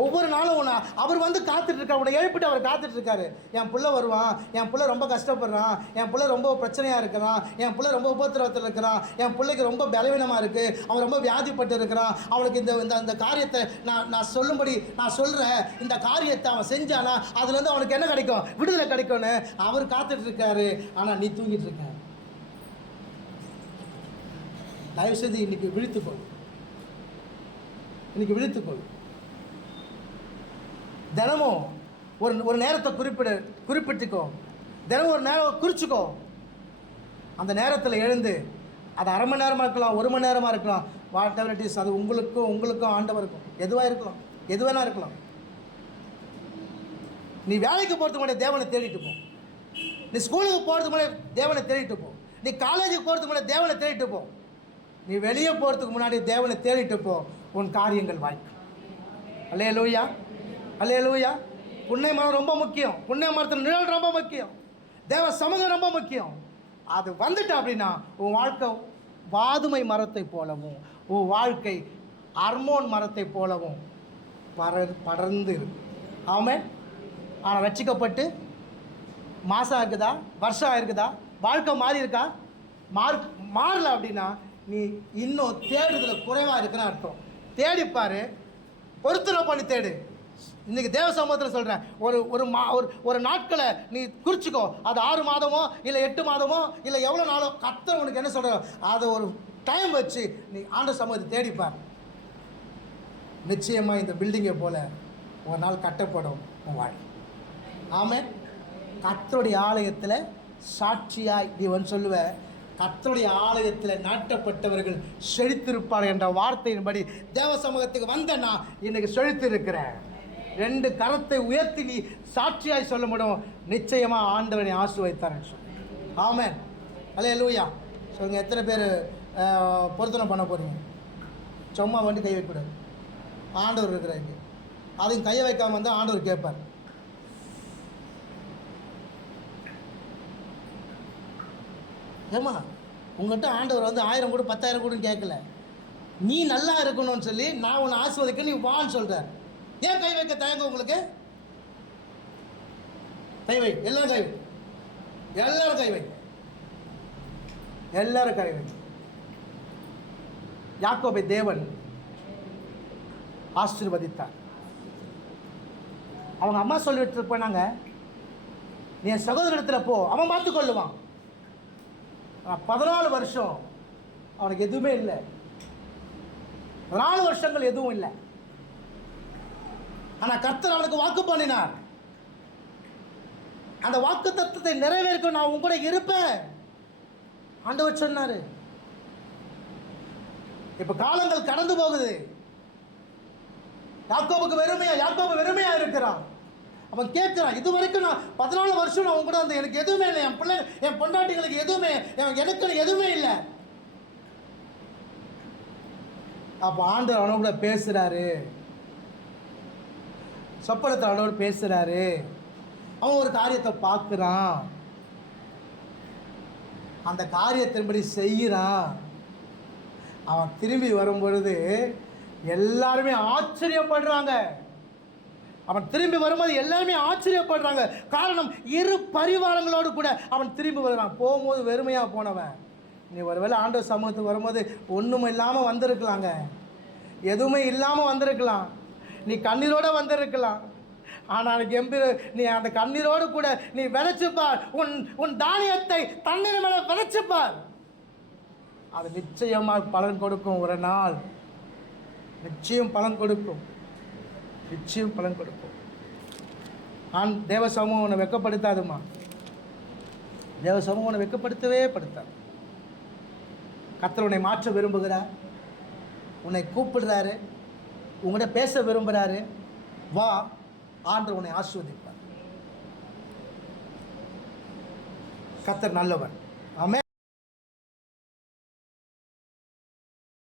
ஒவ்வொரு நாளும் அவர் வந்து காத்துட்டு இருக்கார். உன்னை எழுப்பிட்டு அவர் காத்துட்டு இருக்காரு. என் பிள்ளை வருவான், என் பிள்ளை ரொம்ப கஷ்டப்படுறான், என் பிள்ளை ரொம்ப பிரச்சனையாக இருக்கிறான், என் பிள்ளை ரொம்ப உபத்திரவத்தில் இருக்கிறான், என் பிள்ளைக்கு ரொம்ப பலவீனமாக இருக்குது, அவன் ரொம்ப வியாதிப்பட்டு இருக்கிறான், அவனுக்கு இந்த காரியத்தை நான் சொல்லும்படி நான் சொல்கிறேன், இந்த காரியத்தை அவன் செஞ்சானா அதுலேருந்து அவனுக்கு என்ன கிடைக்கும்? விடுதலை கிடைக்கும்னு அவர் காத்துட்டு இருக்காரு. ஆனால் நீ தூங்கிட்டு இருக்க. தயவு செய்து இன்னைக்கு விழித்துக்கொள், இன்னைக்கு விழித்துக்கொள். தினமும் ஒரு நேரத்தை குறிப்பிட்டுக்கோ, தினமும் ஒரு நேரம் குறிச்சிக்கோ. அந்த நேரத்தில் எழுந்து, அது அரை மணி நேரமாக இருக்கலாம், 1 மணி நேரமாக இருக்கலாம், வாட் எவர் இட் இஸ், அது உங்களுக்கும் ஆண்டவருக்கும் எதுவாக இருக்கலாம், எது வேணா இருக்கலாம். நீ வேலைக்கு போகிறதுக்கு முன்னாடி தேவனை தேடிட்டு போ, நீ ஸ்கூலுக்கு போகிறதுக்கு முன்னாடி தேவனை தேடிட்டு போ, நீ காலேஜுக்கு போகிறதுக்கு முன்னாடி தேவனை தேடிட்டு போ, நீ வெளியே போகிறதுக்கு முன்னாடி தேவனை தேடிட்டு போ. உன் காரியங்கள் வாய்க்கும். அல்லேலூயா, அல்லேலூயா. புண்ணிய மரம் ரொம்ப முக்கியம், புண்ணிய மரத்தின் நிழல் ரொம்ப முக்கியம், தேவ சமூகம் ரொம்ப முக்கியம். அது வந்துட்டு அப்படின்னா உன் வாழ்க்கை வாதுமை மரத்தை போலவும், உன் வாழ்க்கை அர்மோன் மரத்தை போலவும் படர்ந்து இருக்கும். ஆமென். ஆனால் ரட்சிக்கப்பட்டு மாதம் இருக்குதா, வருஷம் இருக்குதா, வாழ்க்கை மாறி இருக்கா? மாறல அப்படின்னா நீ இன்னும் தேடுதல் குறைவாக இருக்குன்னு அர்த்தம். தேடிப்பாரு, பொருத்தனை பண்ணி தேடு. இன்றைக்கி தேவ சமூகத்தில் சொல்கிறேன், ஒரு நாட்களை நீ குறிச்சிக்கோ. அது 6 மாதமோ இல்லை 8 மாதமோ இல்லை எவ்வளோ நாளோ, கர்த்தர் உனக்கு என்ன சொல்கிறோம் அதை ஒரு டைம் வச்சு நீ ஆண்ட சமூகத்தை தேடிப்பார். நிச்சயமாக இந்த பில்டிங்கை போல் ஒரு நாள் கட்டப்படும் உன் வாழ்க்கை. ஆமென். கர்த்தருடைய ஆலயத்தில் சாட்சியாய் நீ வந்து சொல்லுவ, கர்த்தருடைய ஆலயத்தில் நாட்டப்பட்டவர்கள் செழித்திருப்பார் என்ற வார்த்தையின்படி தேவ சமூகத்துக்கு வந்தேன்னா இன்னைக்கு செழித்திருக்கிறேன். 2 கரத்தை உயர்த்தி நீ சாட்சியாய் சொல்ல முடியும். நிச்சயமாக ஆண்டவனை ஆசீர்வதித்தார்னு சொல்லு. ஆமென். அல்லேலூயா. சொல்லுங்கள், எத்தனை பேர் பொருத்தனை பண்ண போகிறீங்க? சும்மா வந்து கை வைக்கக்கூடாது, ஆண்டவர் இருக்கிறாங்க. அதையும் கையை வைக்காமல் வந்தால் ஆண்டவர் கேட்பார். ஏமா உங்கள்கிட்ட ஆண்டவர் வந்து 1000 கூட 10,000 கூட கேட்கல, நீ நல்லா இருக்கணும்னு சொல்லி நான் உன்னை ஆசீர்வதிக்க நீ வான்னு சொல்கிறார். ஏன் கை வைக்க தயங்க உங்களுக்கு? கை வை, எல்லாரும் கை வை, எல்லாரும் கை வை, எல்லாரும் கை வை. யாக்கோபை தேவன் ஆசீர்வதித்தார். அவங்க அம்மா சொல்லிட்டு போனாங்க, நீ என் சகோதரத்தில் போ, அவன் பார்த்து கொள்ளுவான். 14 வருஷம் அவனுக்கு எதுவுமே இல்லை, 4 வருஷங்கள் எதுவும் இல்லை. ஆனால் கர்த்தர் அவனுக்கு வாக்கு பண்ணினார். அந்த வாக்கு தத்துவத்தை நிறைவேற்க நான் உங்க கூட இருப்பேன் ஆண்டவர் சொன்னார். இப்ப காலங்கள் கடந்து போகுது. யாக்கோபு வெறுமையா இருக்கிறான். அவன் கேட்கிறான், இது வரைக்கும் நான் 14 வருஷம் நான் உங்க கூட வந்து எனக்கு எதுவுமே இல்லை, என் பிள்ளை என் பொண்டாட்டிகளுக்கு எதுவுமே, எனக்கு எதுவுமே இல்லை. அப்போ ஆண்டவர் அவனோட கூட பேசுறாரு, சொப்பனத்தில் அவனோட பேசுறாரு. அவன் ஒரு காரியத்தை பார்க்குறான், அந்த காரியத்தின்படி செய்கிறான். அவன் திரும்பி வரும்பொழுது எல்லாருமே ஆச்சரியப்படுறாங்க. அவன் திரும்பி வரும்போது எல்லாருமே ஆச்சரியப்படுறாங்க. காரணம், 2 பரிவாரங்களோடு கூட அவன் திரும்பி வருவான். போகும்போது வெறுமையாக போனவன். நீ ஒருவேளை ஆண்டவர் சமூகத்துக்கு வரும்போது ஒன்றும் இல்லாமல் வந்திருக்கலாங்க, எதுவுமே இல்லாமல் வந்திருக்கலாம், நீ கண்ணீரோடு வந்திருக்கலாம். ஆனால் நீ அந்த கண்ணீரோடு கூட நீ விதைச்சுப்பார். உன் தானியத்தை தண்ணீர் மேலே விதைச்சுப்பார். அது நிச்சயமாக பலன் கொடுக்கும். ஒரு நாள் நிச்சயம் பலன் கொடுக்கும், நிச்சயம் பலன் கொடுக்கும். தேவ சமூகம் உன்னை வெட்கப்படுத்தாதுமா, தேவ சமூகம் உன்னை வெட்கப்படுத்தவே படுத்தாது. கர்த்தர் உன்னை மாற்ற விரும்புகிறார், உன்னை கூப்பிடுறாரு, உங்கள்கிட்ட பேச விரும்புகிறாரு. வா, ஆண்டவர் உன்னை ஆசீர்வதிப்பார். கர்த்தர் நல்லவர். ஆமென்.